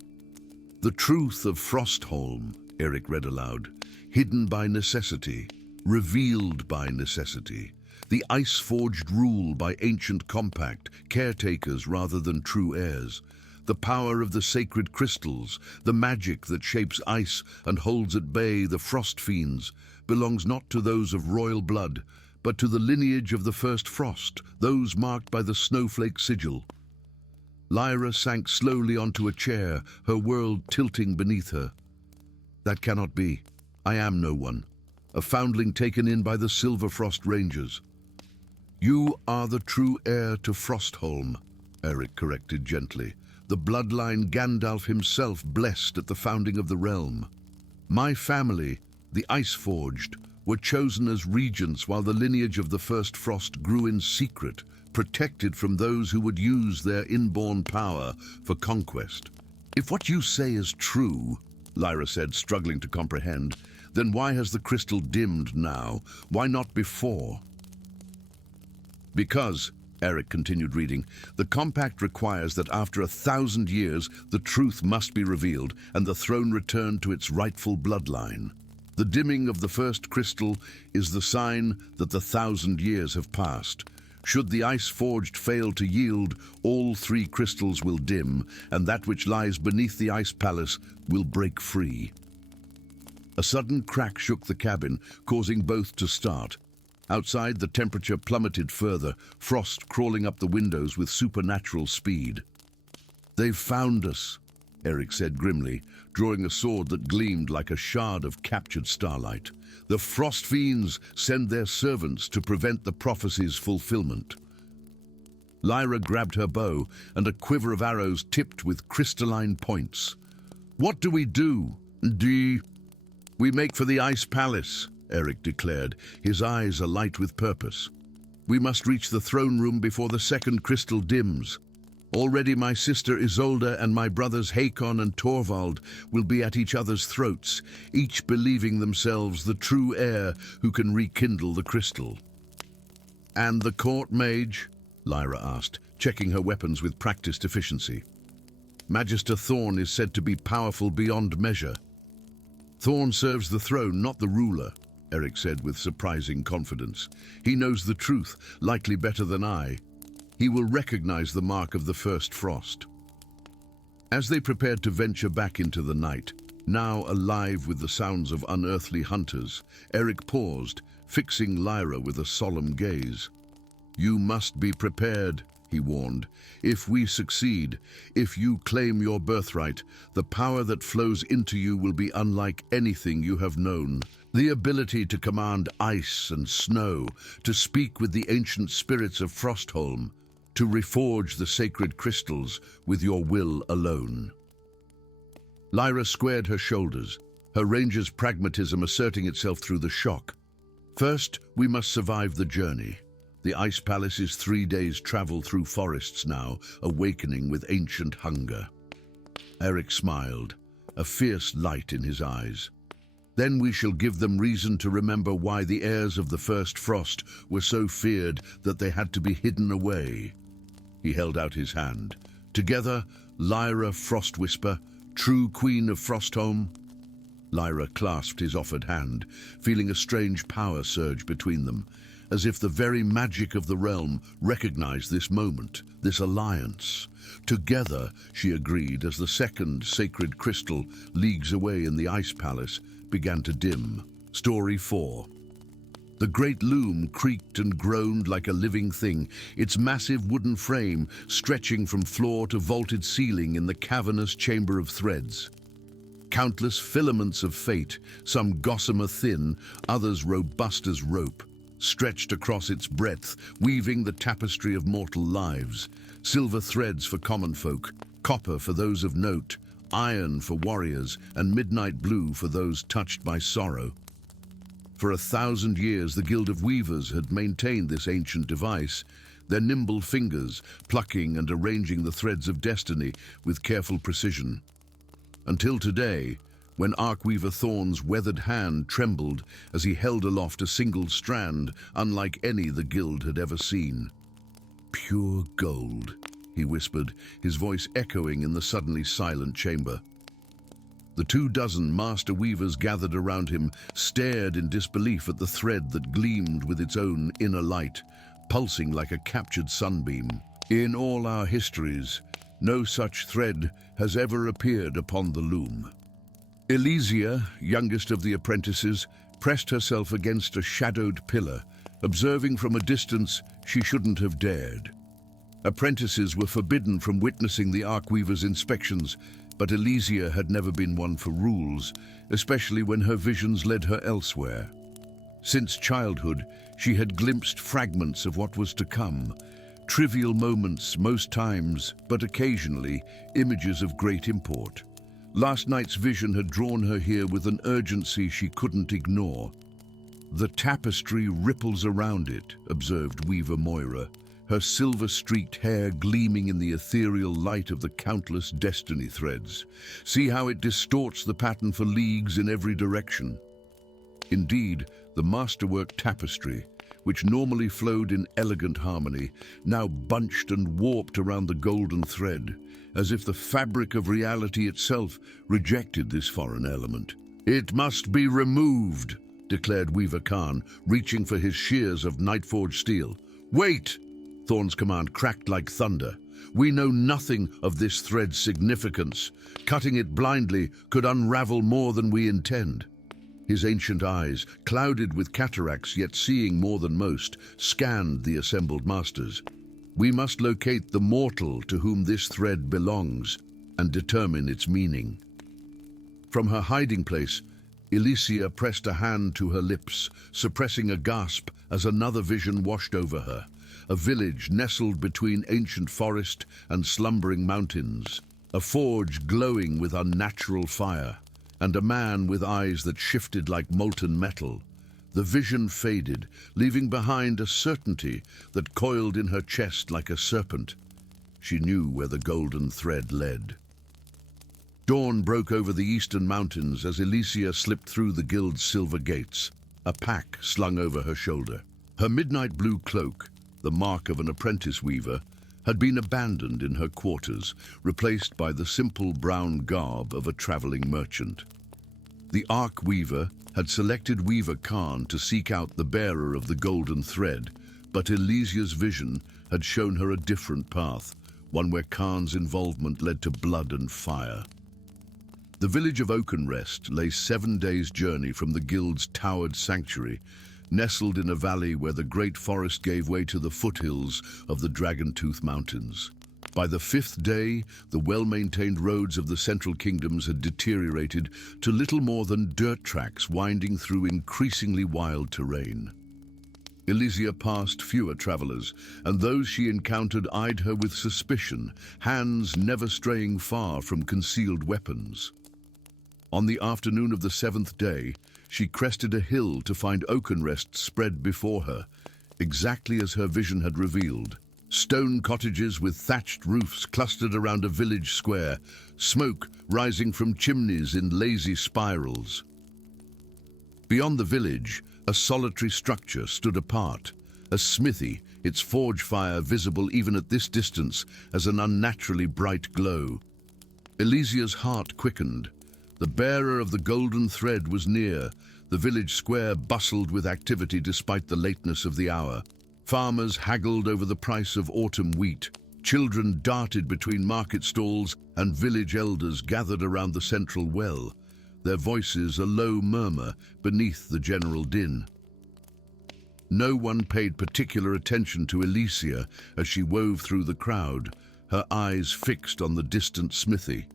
The truth of Frostholm, Eric read aloud, hidden by necessity, revealed by necessity, the ice-forged rule by ancient compact, caretakers rather than true heirs, the power of the sacred crystals, the magic that shapes ice and holds at bay the frost fiends, belongs not to those of royal blood, but to the lineage of the first frost, those marked by the snowflake sigil. Lyra sank slowly onto a chair, her world tilting beneath her. That cannot be. I am no one. A foundling taken in by the Silverfrost Rangers. You are the true heir to Frostholm, Eric corrected gently, the bloodline Gandalf himself blessed at the founding of the realm. My family, the Ice-Forged, were chosen as regents while the lineage of the first frost grew in secret, protected from those who would use their inborn power for conquest. If what you say is true, Lyra said, struggling to comprehend, then why has the crystal dimmed now? Why not before? Because, Eric continued reading, the compact requires that after 1,000 years the truth must be revealed and the throne returned to its rightful bloodline. The dimming of the first crystal is the sign that the 1,000 years have passed. Should the Ice-Forged fail to yield, all 3 crystals will dim, and that which lies beneath the Ice Palace will break free. A sudden crack shook the cabin, causing both to start. Outside, the temperature plummeted further, frost crawling up the windows with supernatural speed. "They've found us," Eric said grimly, drawing a sword that gleamed like a shard of captured starlight. "The Frost Fiends send their servants to prevent the prophecies' fulfillment." Lyra grabbed her bow, and a quiver of arrows tipped with crystalline points. "What do we do? We make for the Ice Palace," Eric declared, his eyes alight with purpose. "We must reach the throne room before the second crystal dims. Already my sister Isolde and my brothers Hakon and Torvald will be at each other's throats, each believing themselves the true heir who can rekindle the crystal." "And the court mage?" Lyra asked, checking her weapons with practiced efficiency. "Magister Thorn is said to be powerful beyond measure." "Thorn serves the throne, not the ruler," Eric said with surprising confidence. "He knows the truth, likely better than I. He will recognize the mark of the first frost." As they prepared to venture back into the night, now alive with the sounds of unearthly hunters, Eric paused, fixing Lyra with a solemn gaze. "You must be prepared," he warned. "If we succeed, if you claim your birthright, the power that flows into you will be unlike anything you have known. The ability to command ice and snow, to speak with the ancient spirits of Frostholm, to reforge the sacred crystals with your will alone." Lyra squared her shoulders, her ranger's pragmatism asserting itself through the shock. "First, we must survive the journey. The Ice Palace is 3 days' travel through forests now, awakening with ancient hunger." Eric smiled, a fierce light in his eyes. "Then we shall give them reason to remember why the heirs of the first frost were so feared that they had to be hidden away." He held out his hand. "Together, Lyra Frostwhisper, true queen of Frostholm." Lyra clasped his offered hand, feeling a strange power surge between them, as if the very magic of the realm recognized this moment, this alliance. "Together," she agreed as the second sacred crystal, leagues away in the Ice Palace, began to dim. Story 4. The great loom creaked and groaned like a living thing, its massive wooden frame stretching from floor to vaulted ceiling in the cavernous chamber of threads. Countless filaments of fate, some gossamer thin, others robust as rope, stretched across its breadth, weaving the tapestry of mortal lives. Silver threads for common folk, copper for those of note, iron for warriors, and midnight blue for those touched by sorrow. For 1,000 years, the Guild of Weavers had maintained this ancient device, their nimble fingers plucking and arranging the threads of destiny with careful precision. Until today, when Archweaver Thorn's weathered hand trembled as he held aloft a single strand unlike any the Guild had ever seen. "Pure gold," he whispered, his voice echoing in the suddenly silent chamber. The 24 master weavers gathered around him stared in disbelief at the thread that gleamed with its own inner light, pulsing like a captured sunbeam. "In all our histories, no such thread has ever appeared upon the loom." Elysia, youngest of the apprentices, pressed herself against a shadowed pillar, observing from a distance she shouldn't have dared. Apprentices were forbidden from witnessing the Archweaver's inspections, but Elysia had never been one for rules, especially when her visions led her elsewhere. Since childhood, she had glimpsed fragments of what was to come, trivial moments most times, but occasionally images of great import. Last night's vision had drawn her here with an urgency she couldn't ignore. "The tapestry ripples around it," observed Weaver Moira, her silver-streaked hair gleaming in the ethereal light of the countless destiny threads. "See how it distorts the pattern for leagues in every direction." Indeed, the masterwork tapestry, which normally flowed in elegant harmony, now bunched and warped around the golden thread, as if the fabric of reality itself rejected this foreign element. "It must be removed," declared Weaver Khan, reaching for his shears of night-forged steel. "Wait!" Thorn's command cracked like thunder. "We know nothing of this thread's significance. Cutting it blindly could unravel more than we intend." His ancient eyes, clouded with cataracts yet seeing more than most, scanned the assembled masters. "We must locate the mortal to whom this thread belongs and determine its meaning." From her hiding place, Elysia pressed a hand to her lips, suppressing a gasp as another vision washed over her. A village nestled between ancient forest and slumbering mountains, a forge glowing with unnatural fire, and a man with eyes that shifted like molten metal. The vision faded, leaving behind a certainty that coiled in her chest like a serpent. She knew where the golden thread led. Dawn broke over the eastern mountains as Elysia slipped through the guild's silver gates, a pack slung over her shoulder. Her midnight blue cloak, the mark of an apprentice weaver, had been abandoned in her quarters, replaced by the simple brown garb of a traveling merchant. The Arc Weaver had selected Weaver Khan to seek out the bearer of the golden thread, but Elysia's vision had shown her a different path, one where Khan's involvement led to blood and fire. The village of Oakenrest lay 7 days' journey from the guild's towered sanctuary, nestled in a valley where the great forest gave way to the foothills of the Dragon-Tooth Mountains. By the 5th day, the well-maintained roads of the Central Kingdoms had deteriorated to little more than dirt tracks winding through increasingly wild terrain. Elysia passed fewer travelers, and those she encountered eyed her with suspicion, hands never straying far from concealed weapons. On the afternoon of the 7th day, she crested a hill to find Oakenrest spread before her, exactly as her vision had revealed. Stone cottages with thatched roofs clustered around a village square, smoke rising from chimneys in lazy spirals. Beyond the village, a solitary structure stood apart, a smithy, its forge fire visible even at this distance as an unnaturally bright glow. Elysia's heart quickened. The bearer of the golden thread was near. The village square bustled with activity despite the lateness of the hour. Farmers haggled over the price of autumn wheat. Children darted between market stalls, and village elders gathered around the central well, their voices a low murmur beneath the general din. No one paid particular attention to Elysia as she wove through the crowd, her eyes fixed on the distant smithy.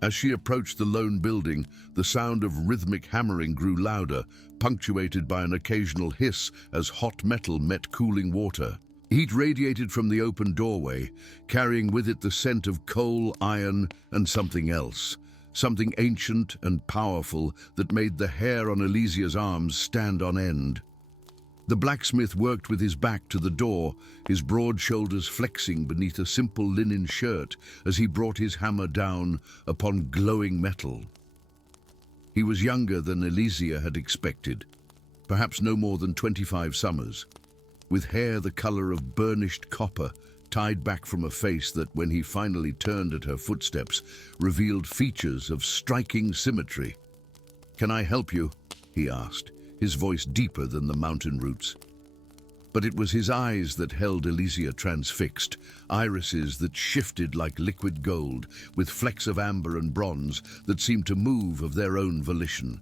As she approached the lone building, the sound of rhythmic hammering grew louder, punctuated by an occasional hiss as hot metal met cooling water. Heat radiated from the open doorway, carrying with it the scent of coal, iron, and something else, something ancient and powerful that made the hair on Elysia's arms stand on end. The blacksmith worked with his back to the door, his broad shoulders flexing beneath a simple linen shirt as he brought his hammer down upon glowing metal. He was younger than Elysia had expected, perhaps no more than 25 summers, with hair the color of burnished copper tied back from a face that, when he finally turned at her footsteps, revealed features of striking symmetry. "Can I help you?" he asked, his voice deeper than the mountain roots. But it was his eyes that held Elysia transfixed, irises that shifted like liquid gold, with flecks of amber and bronze that seemed to move of their own volition.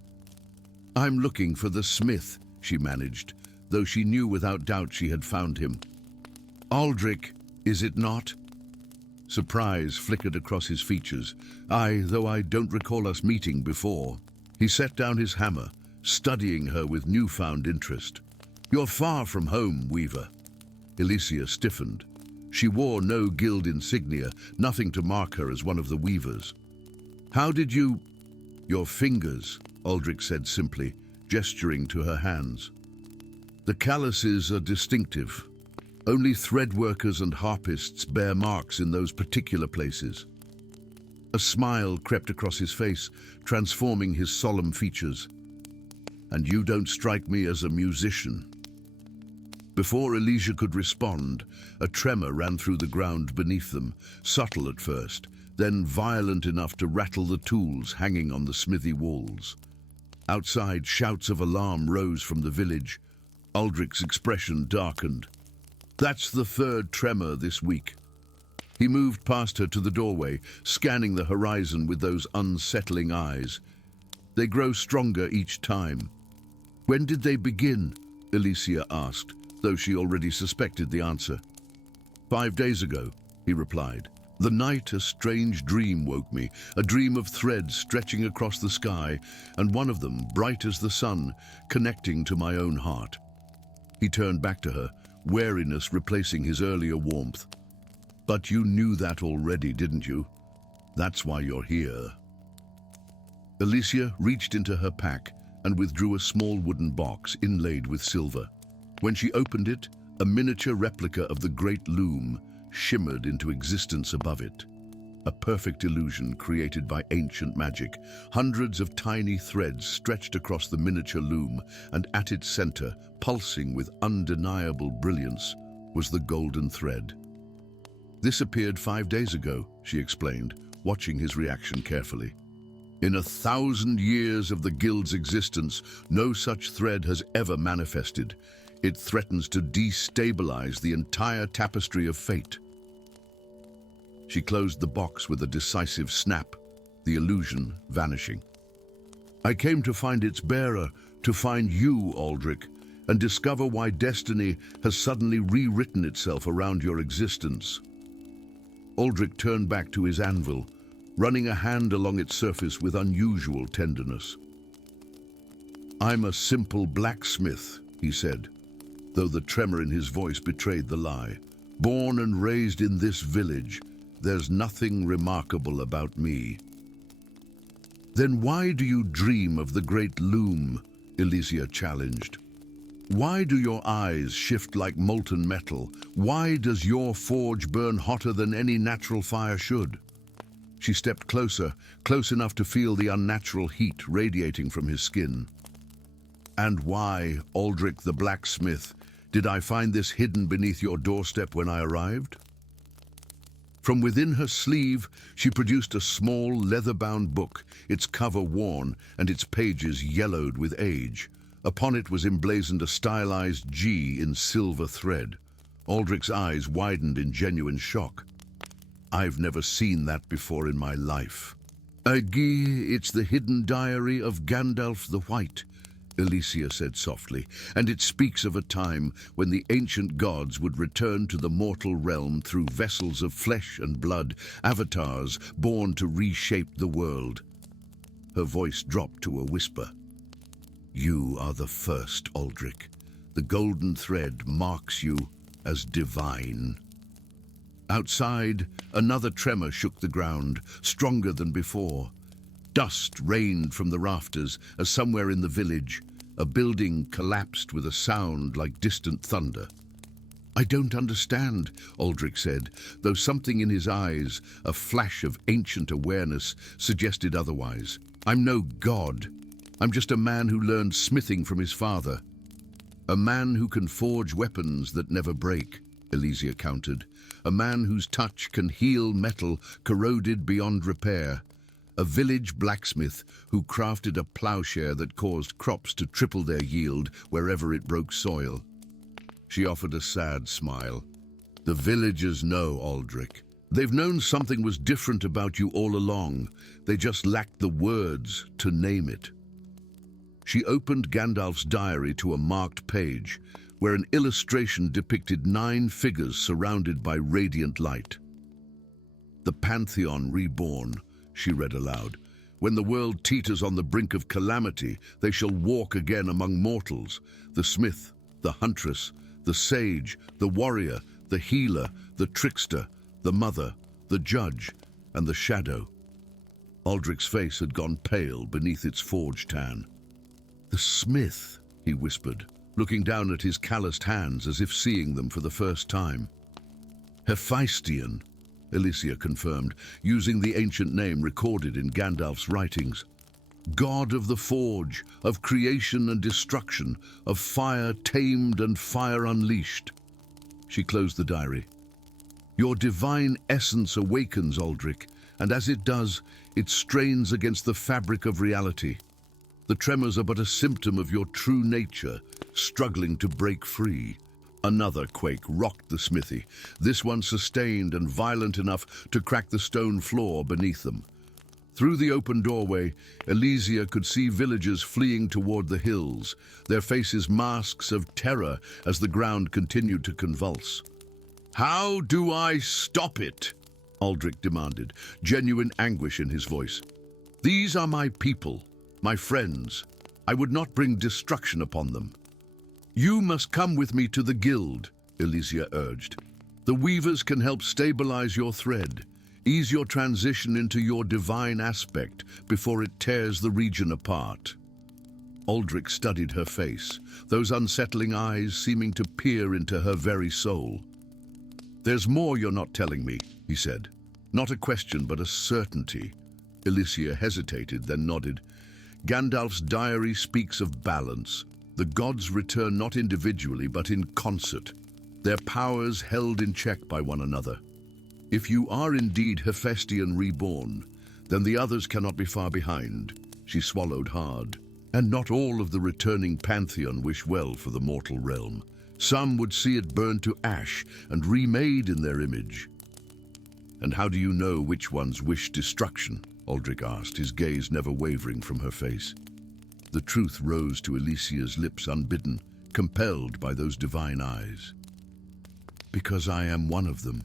"I'm looking for the smith," she managed, though she knew without doubt she had found him. "Aldrich, is it not?" Surprise flickered across his features. "Aye, though I don't recall us meeting before." He set down his hammer, studying her with newfound interest. "You're far from home, Weaver." Elysia stiffened. She wore no guild insignia, nothing to mark her as one of the weavers. How did you... Your fingers, Aldrich said simply, gesturing to her hands. The calluses are distinctive. Only thread workers and harpists bear marks in those particular places. A smile crept across his face, transforming his solemn features. And you don't strike me as a musician. Before Elysia could respond, a tremor ran through the ground beneath them, subtle at first, then violent enough to rattle the tools hanging on the smithy walls. Outside, shouts of alarm rose from the village. Aldrich's expression darkened. That's the third tremor this week. He moved past her to the doorway, scanning the horizon with those unsettling eyes. They grow stronger each time. When did they begin? Elysia asked, though she already suspected the answer. 5 days ago, he replied. The night a strange dream woke me, a dream of threads stretching across the sky, and one of them, bright as the sun, connecting to my own heart. He turned back to her, wariness replacing his earlier warmth. But you knew that already, didn't you? That's why you're here. Elysia reached into her pack and withdrew a small wooden box inlaid with silver. When she opened it, a miniature replica of the great loom shimmered into existence above it. A perfect illusion created by ancient magic. Hundreds of tiny threads stretched across the miniature loom, and at its center, pulsing with undeniable brilliance, was the golden thread. This appeared 5 days ago, she explained, watching his reaction carefully. In 1,000 years of the Guild's existence, no such thread has ever manifested. It threatens to destabilize the entire tapestry of fate. She closed the box with a decisive snap, the illusion vanishing. I came to find its bearer, to find you, Aldrich, and discover why destiny has suddenly rewritten itself around your existence. Aldrich turned back to his anvil, running a hand along its surface with unusual tenderness. I'm a simple blacksmith, he said, though the tremor in his voice betrayed the lie. Born and raised in this village, there's nothing remarkable about me. Then why do you dream of the great loom? Elysia challenged. Why do your eyes shift like molten metal? Why does your forge burn hotter than any natural fire should? She stepped closer, close enough to feel the unnatural heat radiating from his skin. And why, Aldrich the blacksmith, did I find this hidden beneath your doorstep when I arrived? From within her sleeve, she produced a small leather-bound book, its cover worn and its pages yellowed with age. Upon it was emblazoned a stylized G in silver thread. Aldrich's eyes widened in genuine shock. I've never seen that before in my life. It's the hidden diary of Gandalf the White, Elysia said softly, and it speaks of a time when the ancient gods would return to the mortal realm through vessels of flesh and blood, avatars born to reshape the world. Her voice dropped to a whisper. You are the first, Aldrich. The golden thread marks you as divine. Outside, another tremor shook the ground, stronger than before. Dust rained from the rafters as somewhere in the village, a building collapsed with a sound like distant thunder. I don't understand, Aldrich said, though something in his eyes, a flash of ancient awareness, suggested otherwise. I'm no god. I'm just a man who learned smithing from his father. A man who can forge weapons that never break, Elysia countered. A man whose touch can heal metal corroded beyond repair. A village blacksmith who crafted a plowshare that caused crops to triple their yield wherever it broke soil. She offered a sad smile. The villagers know, Aldrich. They've known something was different about you all along. They just lacked the words to name it. She opened Gandalf's diary to a marked page, where an illustration depicted 9 figures surrounded by radiant light. The Pantheon reborn, she read aloud. When the world teeters on the brink of calamity, they shall walk again among mortals. The smith, the huntress, the sage, the warrior, the healer, the trickster, the mother, the judge, and the shadow. Aldrich's face had gone pale beneath its forge tan. "The smith," he whispered, looking down at his calloused hands as if seeing them for the first time. "Hephaestion," Elysia confirmed, using the ancient name recorded in Gandalf's writings. "God of the forge, of creation and destruction, of fire tamed and fire unleashed." She closed the diary. "Your divine essence awakens, Aldrich, and as it does, it strains against the fabric of reality. The tremors are but a symptom of your true nature, struggling to break free." Another quake rocked the smithy, this one sustained and violent enough to crack the stone floor beneath them. Through the open doorway, Elysia could see villagers fleeing toward the hills, their faces masks of terror as the ground continued to convulse. "How do I stop it?" Aldrich demanded, genuine anguish in his voice. "These are my people, my friends. I would not bring destruction upon them." "You must come with me to the guild," Elysia urged. "The weavers can help stabilize your thread, ease your transition into your divine aspect before it tears the region apart." Aldrich studied her face, those unsettling eyes seeming to peer into her very soul. "There's more you're not telling me," he said. "Not a question, but a certainty." Elysia hesitated, then nodded. "Gandalf's diary speaks of balance. The gods return not individually, but in concert, their powers held in check by one another. If you are indeed Hephaestion reborn, then the others cannot be far behind." She swallowed hard. "And not all of the returning pantheon wish well for the mortal realm. Some would see it burned to ash and remade in their image." "And how do you know which ones wish destruction?" Aldrich asked, his gaze never wavering from her face. The truth rose to Elysia's lips unbidden, compelled by those divine eyes. "Because I am one of them,"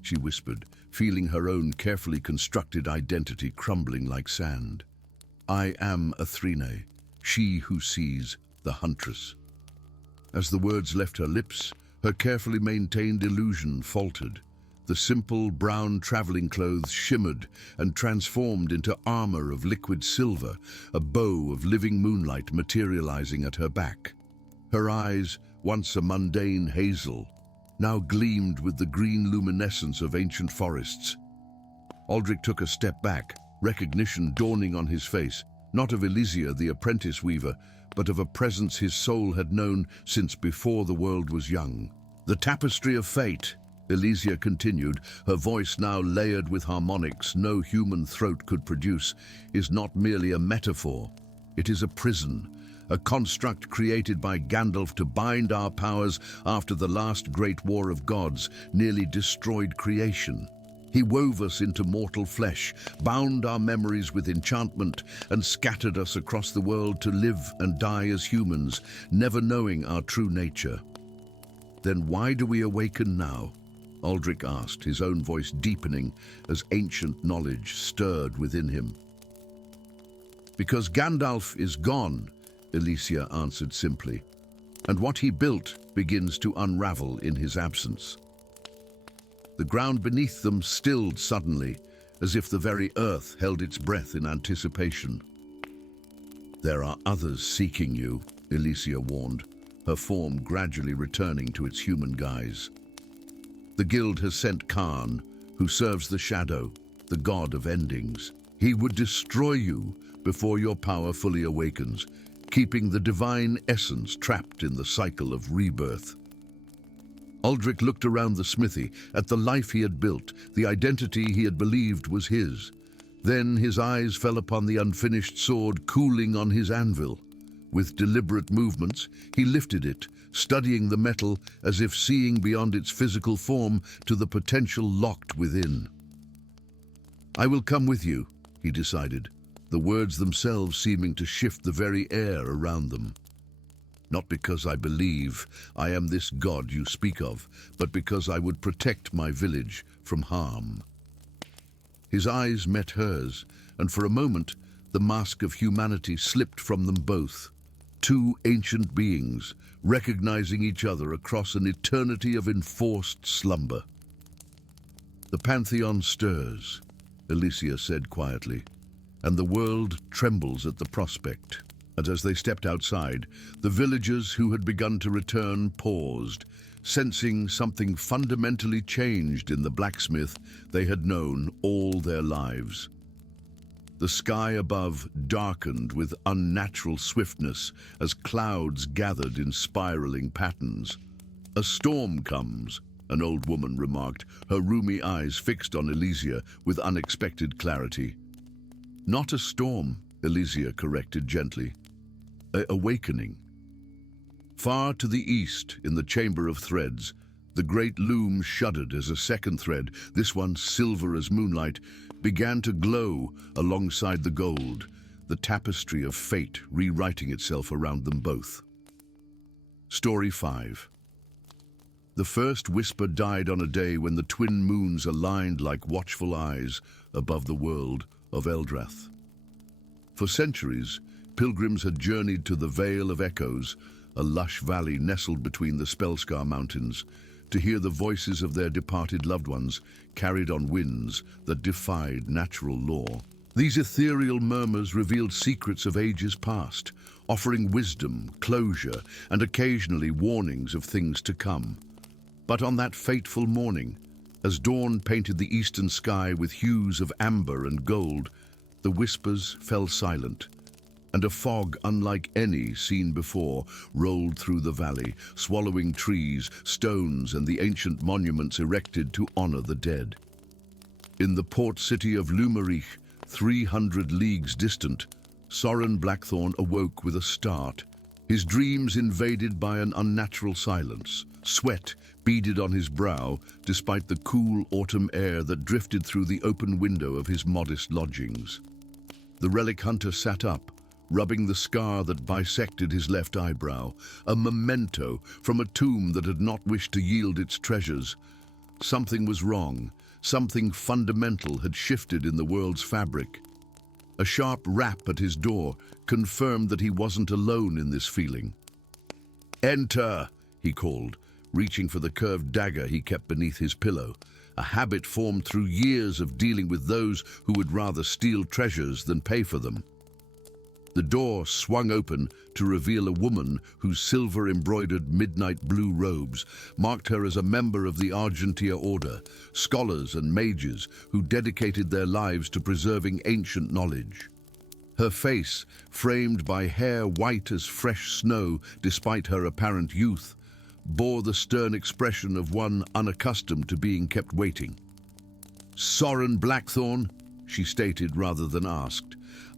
she whispered, feeling her own carefully constructed identity crumbling like sand. "I am Athrene, she who sees, the huntress." As the words left her lips, her carefully maintained illusion faltered. The simple brown traveling clothes shimmered and transformed into armor of liquid silver, a bow of living moonlight materializing at her back. Her eyes, once a mundane hazel, now gleamed with the green luminescence of ancient forests. Aldrich took a step back, recognition dawning on his face, not of Elysia the apprentice weaver, but of a presence his soul had known since before the world was young. "The tapestry of fate," Elysia continued, her voice now layered with harmonics no human throat could produce, "is not merely a metaphor. It is a prison, a construct created by Gandalf to bind our powers after the last great war of gods nearly destroyed creation. He wove us into mortal flesh, bound our memories with enchantment, and scattered us across the world to live and die as humans, never knowing our true nature." "Then why do we awaken now?" Aldrich asked, his own voice deepening as ancient knowledge stirred within him. "Because Gandalf is gone," Elysia answered simply, "and what he built begins to unravel in his absence." The ground beneath them stilled suddenly, as if the very earth held its breath in anticipation. "There are others seeking you," Elysia warned, her form gradually returning to its human guise. "The guild has sent Khan, who serves the shadow, the god of endings. He would destroy you before your power fully awakens, keeping the divine essence trapped in the cycle of rebirth." Aldrich looked around the smithy, at the life he had built, the identity he had believed was his. Then his eyes fell upon the unfinished sword cooling on his anvil. With deliberate movements, he lifted it, studying the metal as if seeing beyond its physical form to the potential locked within. "I will come with you," he decided, the words themselves seeming to shift the very air around them. "Not because I believe I am this god you speak of, but because I would protect my village from harm." His eyes met hers, and for a moment the mask of humanity slipped from them both. Two ancient beings, recognizing each other across an eternity of enforced slumber. "The Pantheon stirs," Elysia said quietly. and the world trembles at the prospect. And as they stepped outside, the villagers who had begun to return paused, sensing something fundamentally changed in the blacksmith they had known all their lives. The sky above darkened with unnatural swiftness as clouds gathered in spiraling patterns. "A storm comes," an old woman remarked, her rheumy eyes fixed on Elysia with unexpected clarity. "Not a storm," Elysia corrected gently. "A awakening." Far to the east, in the Chamber of Threads, the great loom shuddered as a second thread, this one silver as moonlight, began to glow alongside the gold, the tapestry of fate rewriting itself around them both. Story 5. The first whisper died on a day when the twin moons aligned like watchful eyes above the world of Eldrath. For centuries, pilgrims had journeyed to the Vale of Echoes, a lush valley nestled between the Spellscar Mountains, to hear the voices of their departed loved ones carried on winds that defied natural law. These ethereal murmurs revealed secrets of ages past, offering wisdom, closure, and occasionally warnings of things to come. But on that fateful morning, as dawn painted the eastern sky with hues of amber and gold, the whispers fell silent, and a fog unlike any seen before rolled through the valley, swallowing trees, stones, and the ancient monuments erected to honor the dead. In the port city of Lumerich, 300 leagues distant, Soren Blackthorn awoke with a start, his dreams invaded by an unnatural silence. Sweat beaded on his brow despite the cool autumn air that drifted through the open window of his modest lodgings. The relic hunter sat up, rubbing the scar that bisected his left eyebrow, a memento from a tomb that had not wished to yield its treasures. Something was wrong. Something fundamental had shifted in the world's fabric. A sharp rap at his door confirmed that he wasn't alone in this feeling. "Enter," he called, reaching for the curved dagger he kept beneath his pillow, a habit formed through years of dealing with those who would rather steal treasures than pay for them. The door swung open to reveal a woman whose silver-embroidered midnight blue robes marked her as a member of the Argentia Order, scholars and mages who dedicated their lives to preserving ancient knowledge. Her face, framed by hair white as fresh snow despite her apparent youth, bore the stern expression of one unaccustomed to being kept waiting. "Soren Blackthorn," she stated rather than asked.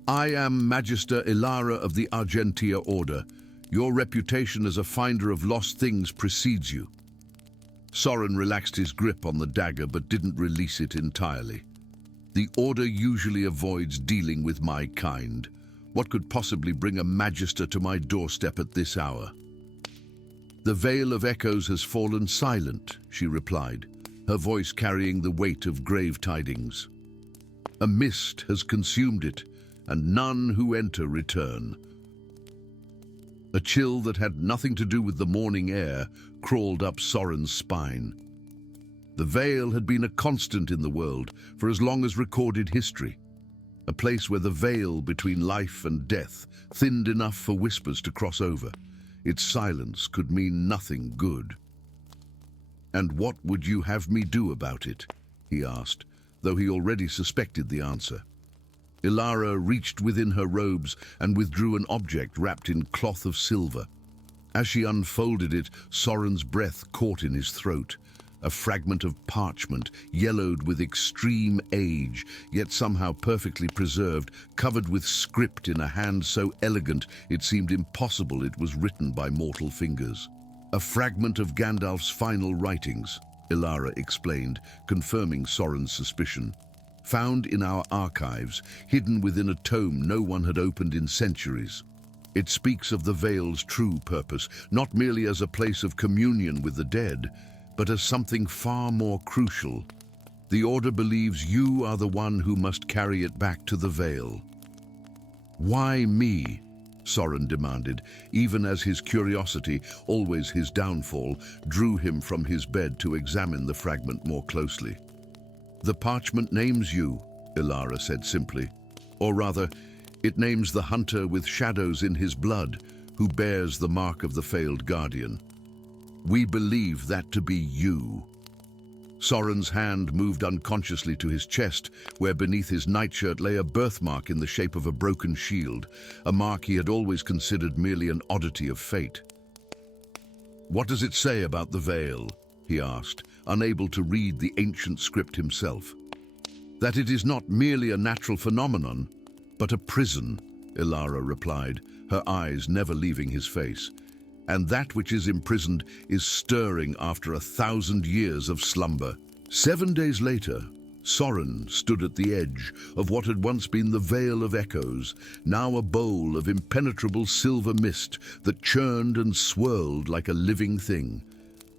"I am Magister Ilara of the Argentia Order. Your reputation as a finder of lost things precedes you." Soren relaxed his grip on the dagger but didn't release it entirely. "The Order usually avoids dealing with my kind. What could possibly bring a Magister to my doorstep at this hour?" "The Vale of Echoes has fallen silent," she replied, her voice carrying the weight of grave tidings. "A mist has consumed it, and none who enter return." A chill that had nothing to do with the morning air crawled up Soren's spine. The Vale had been a constant in the world for as long as recorded history, a place where the veil between life and death thinned enough for whispers to cross over. Its silence could mean nothing good. "And what would you have me do about it?" he asked, though he already suspected the answer. Ilara reached within her robes and withdrew an object wrapped in cloth of silver. As she unfolded it, Soren's breath caught in his throat. A fragment of parchment, yellowed with extreme age, yet somehow perfectly preserved, covered with script in a hand so elegant it seemed impossible it was written by mortal fingers. "A fragment of Gandalf's final writings," Ilara explained, confirming Soren's suspicion. "Found in our archives, hidden within a tome no one had opened in centuries. It speaks of the Vale's true purpose, not merely as a place of communion with the dead, but as something far more crucial. The Order believes you are the one who must carry it back to the Vale." "Why me?" Soren demanded, even as his curiosity, always his downfall, drew him from his bed to examine the fragment more closely. "The parchment names you," Ilara said simply. Or rather, it names the hunter with shadows in his blood who bears the mark of the failed guardian. We believe that to be you. Soren's hand moved unconsciously to his chest, where beneath his nightshirt lay a birthmark in the shape of a broken shield, a mark he had always considered merely an oddity of fate. "What does it say about the Vale?" he asked, unable to read the ancient script himself. "That it is not merely a natural phenomenon, but a prison," Ilara replied, her eyes never leaving his face. "And that which is imprisoned is stirring after 1,000 years of slumber." 7 days later, Soren stood at the edge of what had once been the Vale of Echoes, now a bowl of impenetrable silver mist that churned and swirled like a living thing.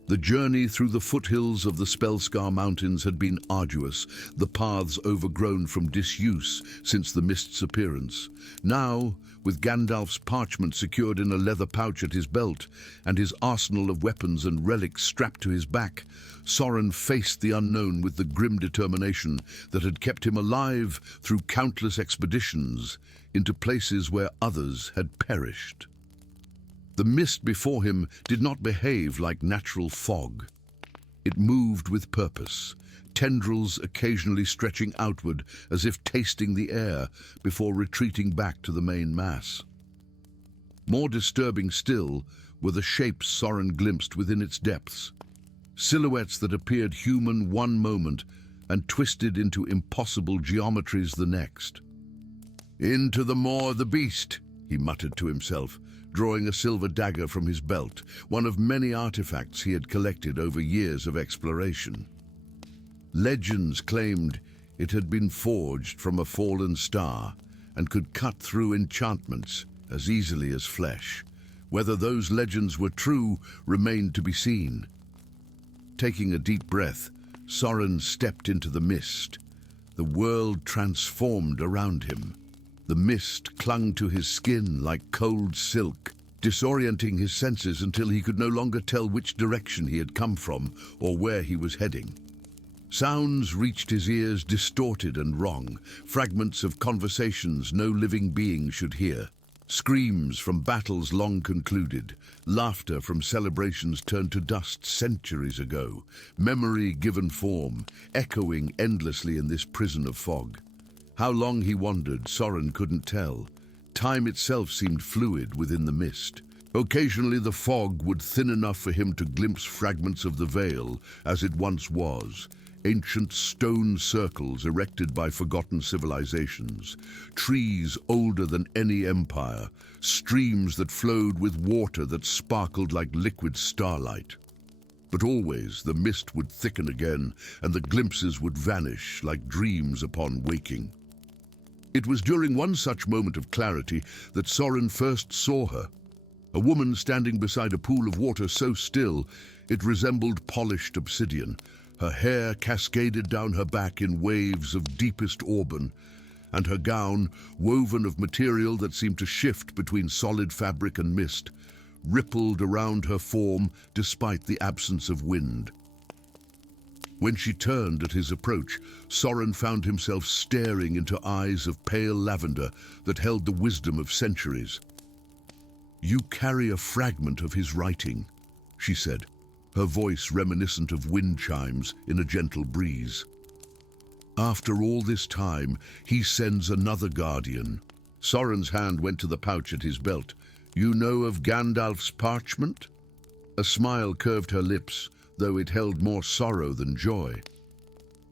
The journey through the foothills of the Spellscar Mountains had been arduous, the paths overgrown from disuse since the mist's appearance. Now, with Gandalf's parchment secured in a leather pouch at his belt, and his arsenal of weapons and relics strapped to his back, Soren faced the unknown with the grim determination that had kept him alive through countless expeditions into places where others had perished. The mist before him did not behave like natural fog. It moved with purpose, tendrils occasionally stretching outward as if tasting the air before retreating back to the main mass. More disturbing still were the shapes Soren glimpsed within its depths, silhouettes that appeared human one moment and twisted into impossible geometries the next. "Into the maw of the beast," he muttered to himself, drawing a silver dagger from his belt, one of many artifacts he had collected over years of exploration. Legends claimed it had been forged from a fallen star and could cut through enchantments as easily as flesh. Whether those legends were true remained to be seen. Taking a deep breath, Soren stepped into the mist. The world transformed around him. The mist clung to his skin like cold silk, disorienting his senses until he could no longer tell which direction he had come from or where he was heading. Sounds reached his ears distorted and wrong, fragments of conversations no living being should hear. Screams from battles long concluded, laughter from celebrations turned to dust centuries ago, memory given form, echoing endlessly in this prison of fog. How long he wandered, Soren couldn't tell. Time itself seemed fluid within the mist. Occasionally the fog would thin enough for him to glimpse fragments of the Vale as it once was. Ancient stone circles erected by forgotten civilizations, trees older than any empire, streams that flowed with water that sparkled like liquid starlight. But always the mist would thicken again, and the glimpses would vanish like dreams upon waking. It was during one such moment of clarity that Soren first saw her. A woman standing beside a pool of water so still it resembled polished obsidian. Her hair cascaded down her back in waves of deepest auburn, and her gown, woven of material that seemed to shift between solid fabric and mist, rippled around her form despite the absence of wind. When she turned at his approach, Soren found himself staring into eyes of pale lavender that held the wisdom of centuries. "You carry a fragment of his writing," she said, her voice reminiscent of wind chimes in a gentle breeze. "After all this time, he sends another guardian." Soren's hand went to the pouch at his belt. "You know of Gandalf's parchment?" A smile curved her lips, though it held more sorrow than joy.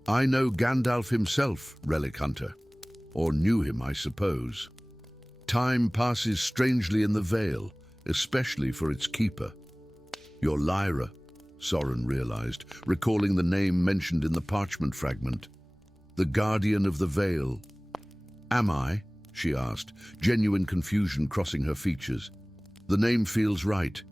"I know Gandalf himself, relic hunter. Or knew him, I suppose. Time passes strangely in the Vale, especially for its keeper." "You're Lyra," Soren realized, recalling the name mentioned in the parchment fragment. "The guardian of the Vale." "Am I?" she asked, genuine confusion crossing her features. "The name feels right.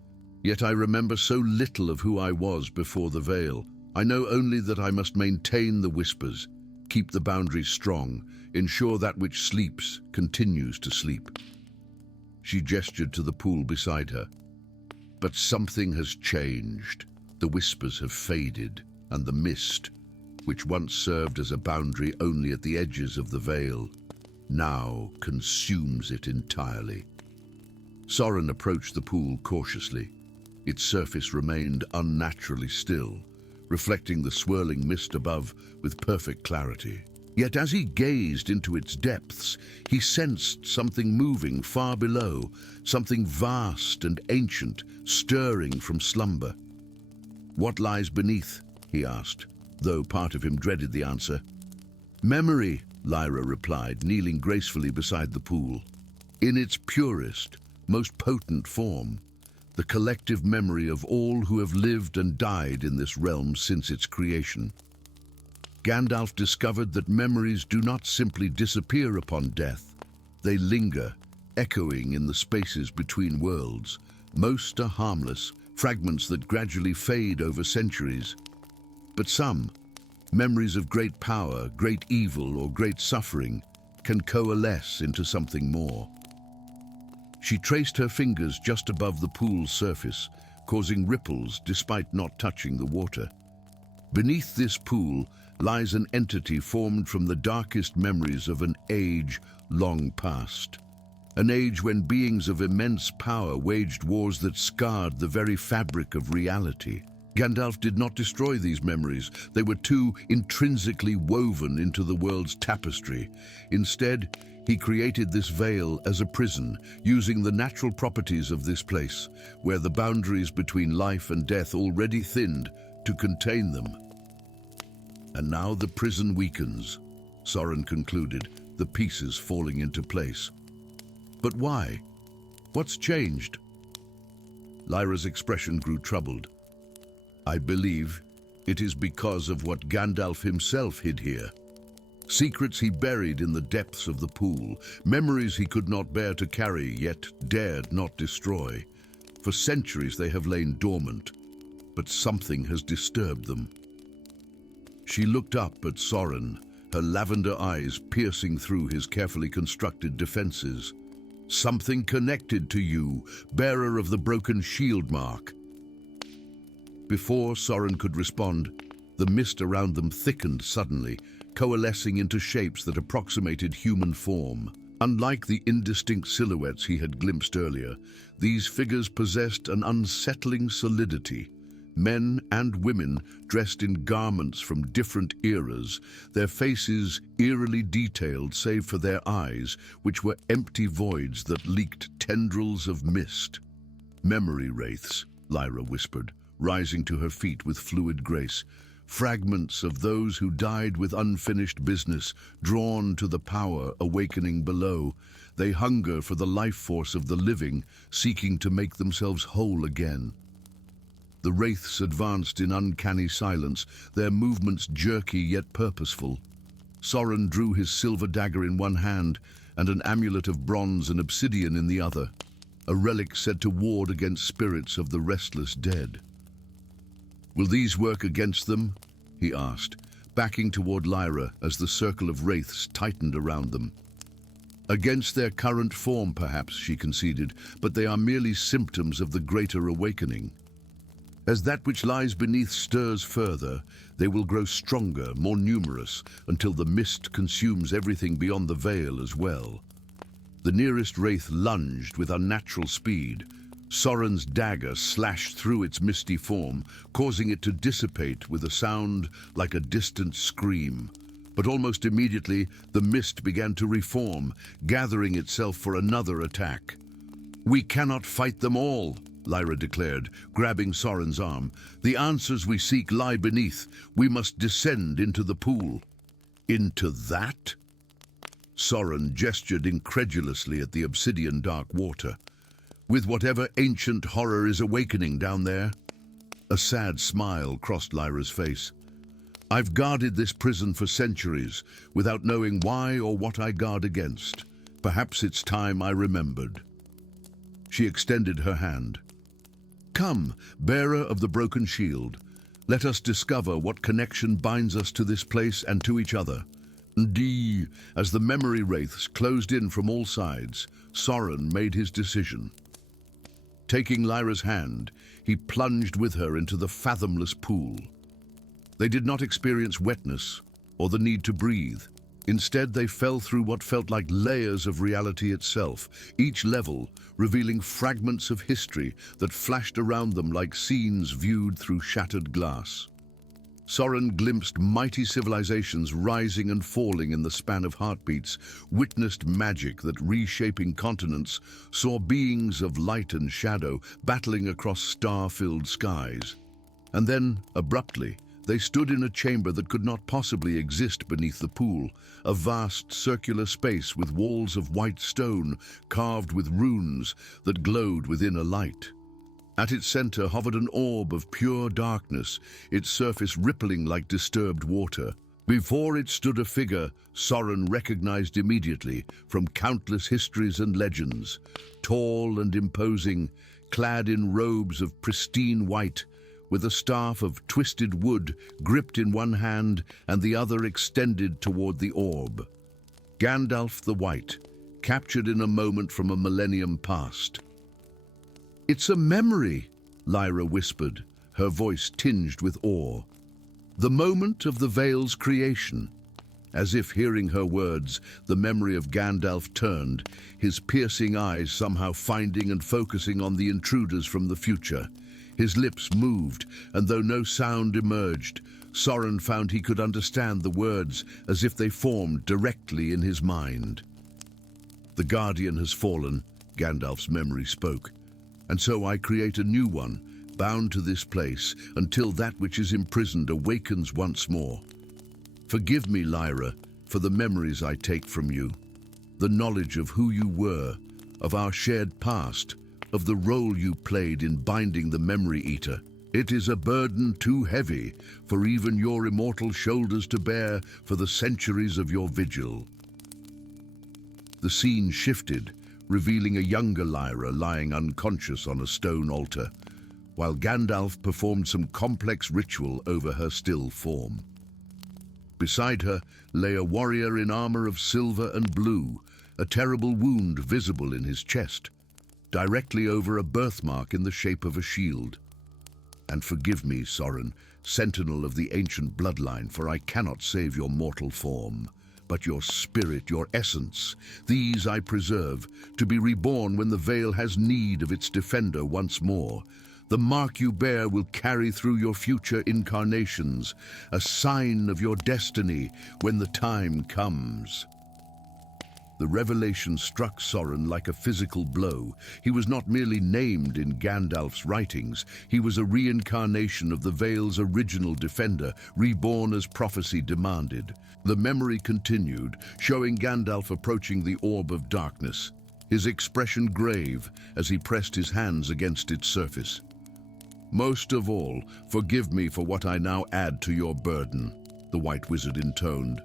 Yet I remember so little of who I was before the Vale. I know only that I must maintain the whispers, keep the boundaries strong, ensure that which sleeps continues to sleep." She gestured to the pool beside her. "But something has changed. The whispers have faded, and the mist, which once served as a boundary only at the edges of the Vale, now consumes it entirely. Soren approached the pool cautiously. Its surface remained unnaturally still, reflecting the swirling mist above with perfect clarity. Yet as he gazed into its depths, he sensed something moving far below, something vast and ancient, stirring from slumber. "What lies beneath?" he asked, though part of him dreaded the answer. "Memory," Lyra replied, kneeling gracefully beside the pool. "In its purest, most potent form, the collective memory of all who have lived and died in this realm since its creation." Gandalf discovered that memories do not simply disappear upon death. They linger, echoing in the spaces between worlds. Most are harmless, fragments that gradually fade over centuries. But some, memories of great power, great evil, or great suffering, can coalesce into something more. She traced her fingers just above the pool's surface, causing ripples despite not touching the water. Beneath this pool lies an entity formed from the darkest memories of an age long past. An age when beings of immense power waged wars that scarred the very fabric of reality. Gandalf did not destroy these memories. They were too intrinsically woven into the world's tapestry. Instead, he created this vale as a prison, using the natural properties of this place, where the boundaries between life and death already thinned, to contain them. "And now the prison weakens," Soren concluded, the pieces falling into place. "But why? What's changed?" Lyra's expression grew troubled. "I believe it is because of what Gandalf himself hid here. Secrets he buried in the depths of the pool, memories he could not bear to carry, yet dared not destroy. For centuries they have lain dormant, but something has disturbed them." She looked up at Soren, her lavender eyes piercing through his carefully constructed defenses. "Something connected to you, bearer of the broken shield mark." Before Soren could respond, the mist around them thickened suddenly, coalescing into shapes that approximated human form. Unlike the indistinct silhouettes he had glimpsed earlier, these figures possessed an unsettling solidity. Men and women dressed in garments from different eras, their faces eerily detailed save for their eyes, which were empty voids that leaked tendrils of mist. "Memory wraiths," Lyra whispered, rising to her feet with fluid grace. "Fragments of those who died with unfinished business, drawn to the power awakening below. They hunger for the life force of the living, seeking to make themselves whole again." The wraiths advanced in uncanny silence, their movements jerky yet purposeful. Soren drew his silver dagger in one hand and an amulet of bronze and obsidian in the other, a relic said to ward against spirits of the restless dead. "Will these work against them?" he asked, backing toward Lyra as the circle of wraiths tightened around them. "Against their current form, perhaps," she conceded, "but they are merely symptoms of the greater awakening. As that which lies beneath stirs further, they will grow stronger, more numerous, until the mist consumes everything beyond the veil as well." The nearest wraith lunged with unnatural speed. Soren's dagger slashed through its misty form, causing it to dissipate with a sound like a distant scream. But almost immediately, the mist began to reform, gathering itself for another attack. "We cannot fight them all," Lyra declared, grabbing Soren's arm. "The answers we seek lie beneath. We must descend into the pool." "Into that?" Soren gestured incredulously at the obsidian dark water. "With whatever ancient horror is awakening down there?" A sad smile crossed Lyra's face. "I've guarded this prison for centuries, without knowing why or what I guard against. Perhaps it's time I remembered." She extended her hand. "Come, bearer of the broken shield. Let us discover what connection binds us to this place and to each other." Indeed, as the memory wraiths closed in from all sides, Soren made his decision. Taking Lyra's hand, he plunged with her into the fathomless pool. They did not experience wetness or the need to breathe. Instead, they fell through what felt like layers of reality itself, each level revealing fragments of history that flashed around them like scenes viewed through shattered glass. Soren glimpsed mighty civilizations rising and falling in the span of heartbeats, witnessed magic that reshaping continents, saw beings of light and shadow battling across star-filled skies. And then, abruptly, they stood in a chamber that could not possibly exist beneath the pool, a vast circular space with walls of white stone carved with runes that glowed within a light. At its center hovered an orb of pure darkness, its surface rippling like disturbed water. Before it stood a figure Soren recognized immediately from countless histories and legends. Tall and imposing, clad in robes of pristine white, with a staff of twisted wood gripped in one hand and the other extended toward the orb. Gandalf the White, captured in a moment from a millennium past. "It's a memory," Lyra whispered, her voice tinged with awe. "The moment of the Vale's creation." As if hearing her words, the memory of Gandalf turned, his piercing eyes somehow finding and focusing on the intruders from the future. His lips moved, and though no sound emerged, Soren found he could understand the words as if they formed directly in his mind. "The Guardian has fallen," Gandalf's memory spoke, "and so I create a new one, bound to this place, until that which is imprisoned awakens once more. Forgive me, Lyra, for the memories I take from you, the knowledge of who you were, of our shared past, of the role you played in binding the Memory Eater. It is a burden too heavy for even your immortal shoulders to bear for the centuries of your vigil." The scene shifted, revealing a younger Lyra lying unconscious on a stone altar, while Gandalf performed some complex ritual over her still form. Beside her lay a warrior in armor of silver and blue, a terrible wound visible in his chest, directly over a birthmark in the shape of a shield. "And forgive me, Soren, sentinel of the ancient bloodline, for I cannot save your mortal form, but your spirit, your essence. These I preserve, to be reborn when the Vale has need of its defender once more. The mark you bear will carry through your future incarnations, a sign of your destiny when the time comes." The revelation struck Soren like a physical blow. He was not merely named in Gandalf's writings, he was a reincarnation of the Vale's original defender, reborn as prophecy demanded. The memory continued, showing Gandalf approaching the orb of darkness, his expression grave as he pressed his hands against its surface. "Most of all, forgive me for what I now add to your burden," the White Wizard intoned.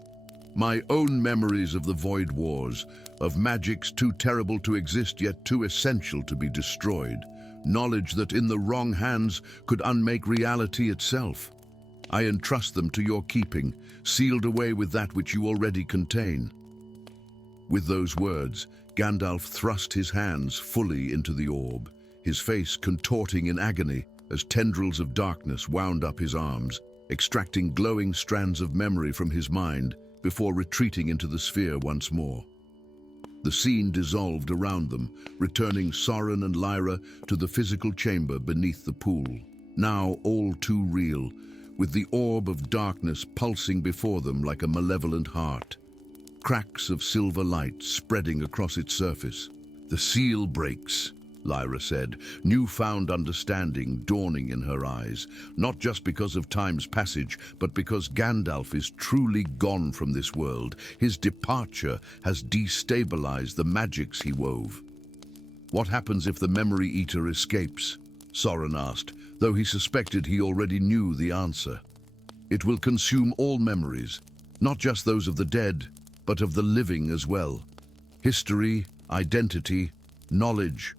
"My own memories of the Void Wars, of magics too terrible to exist yet too essential to be destroyed, knowledge that in the wrong hands could unmake reality itself. I entrust them to your keeping, sealed away with that which you already contain." With those words, Gandalf thrust his hands fully into the orb, his face contorting in agony as tendrils of darkness wound up his arms, extracting glowing strands of memory from his mind before retreating into the sphere once more. The scene dissolved around them, returning Soren and Lyra to the physical chamber beneath the pool, now all too real, with the orb of darkness pulsing before them like a malevolent heart. Cracks of silver light spreading across its surface. "The seal breaks," Lyra said, newfound understanding dawning in her eyes, not just because of time's passage, but because Gandalf is truly gone from this world. His departure has destabilized the magics he wove. "What happens if the Memory Eater escapes?" Soren asked, though he suspected he already knew the answer. "It will consume all memories, not just those of the dead, but of the living as well. History, identity, knowledge,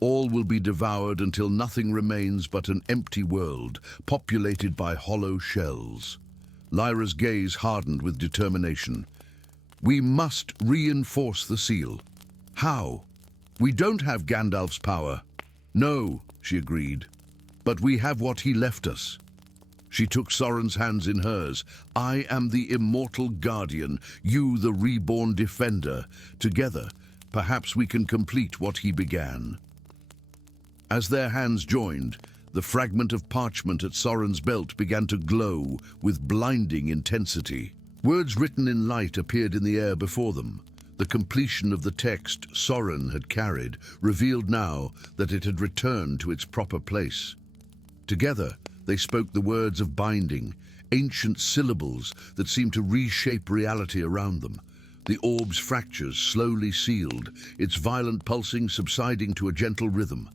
all will be devoured until nothing remains but an empty world, populated by hollow shells." Lyra's gaze hardened with determination. "We must reinforce the seal." "How? We don't have Gandalf's power." "No," she agreed, "but we have what he left us." She took Soren's hands in hers. "I am the immortal guardian, you the reborn defender. Together, perhaps we can complete what he began." As their hands joined, the fragment of parchment at Soren's belt began to glow with blinding intensity. Words written in light appeared in the air before them. The completion of the text Soren had carried revealed now that it had returned to its proper place. Together, they spoke the words of binding, ancient syllables that seemed to reshape reality around them. The orb's fractures slowly sealed, its violent pulsing subsiding to a gentle rhythm.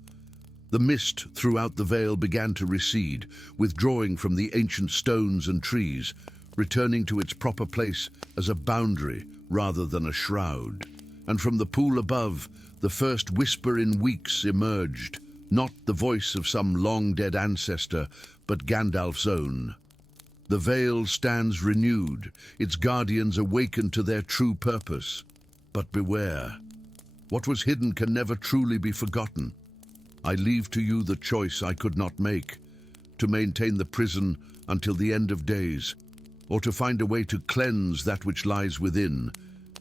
The mist throughout the vale began to recede, withdrawing from the ancient stones and trees, returning to its proper place as a boundary rather than a shroud. And from the pool above, the first whisper in weeks emerged, not the voice of some long-dead ancestor, but Gandalf's own. The Vale stands renewed, its guardians awakened to their true purpose. But beware, what was hidden can never truly be forgotten. I leave to you the choice I could not make, to maintain the prison until the end of days, or to find a way to cleanse that which lies within,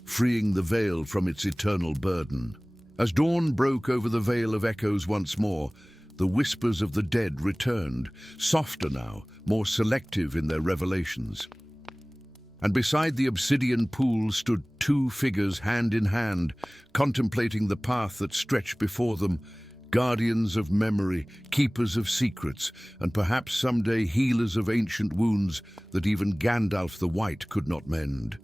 freeing the Vale from its eternal burden. As dawn broke over the Vale of Echoes once more, the whispers of the dead returned, softer now, more selective in their revelations. And beside the obsidian pool stood two figures hand in hand, contemplating the path that stretched before them, guardians of memory, keepers of secrets, and perhaps someday healers of ancient wounds that even Gandalf the White could not mend.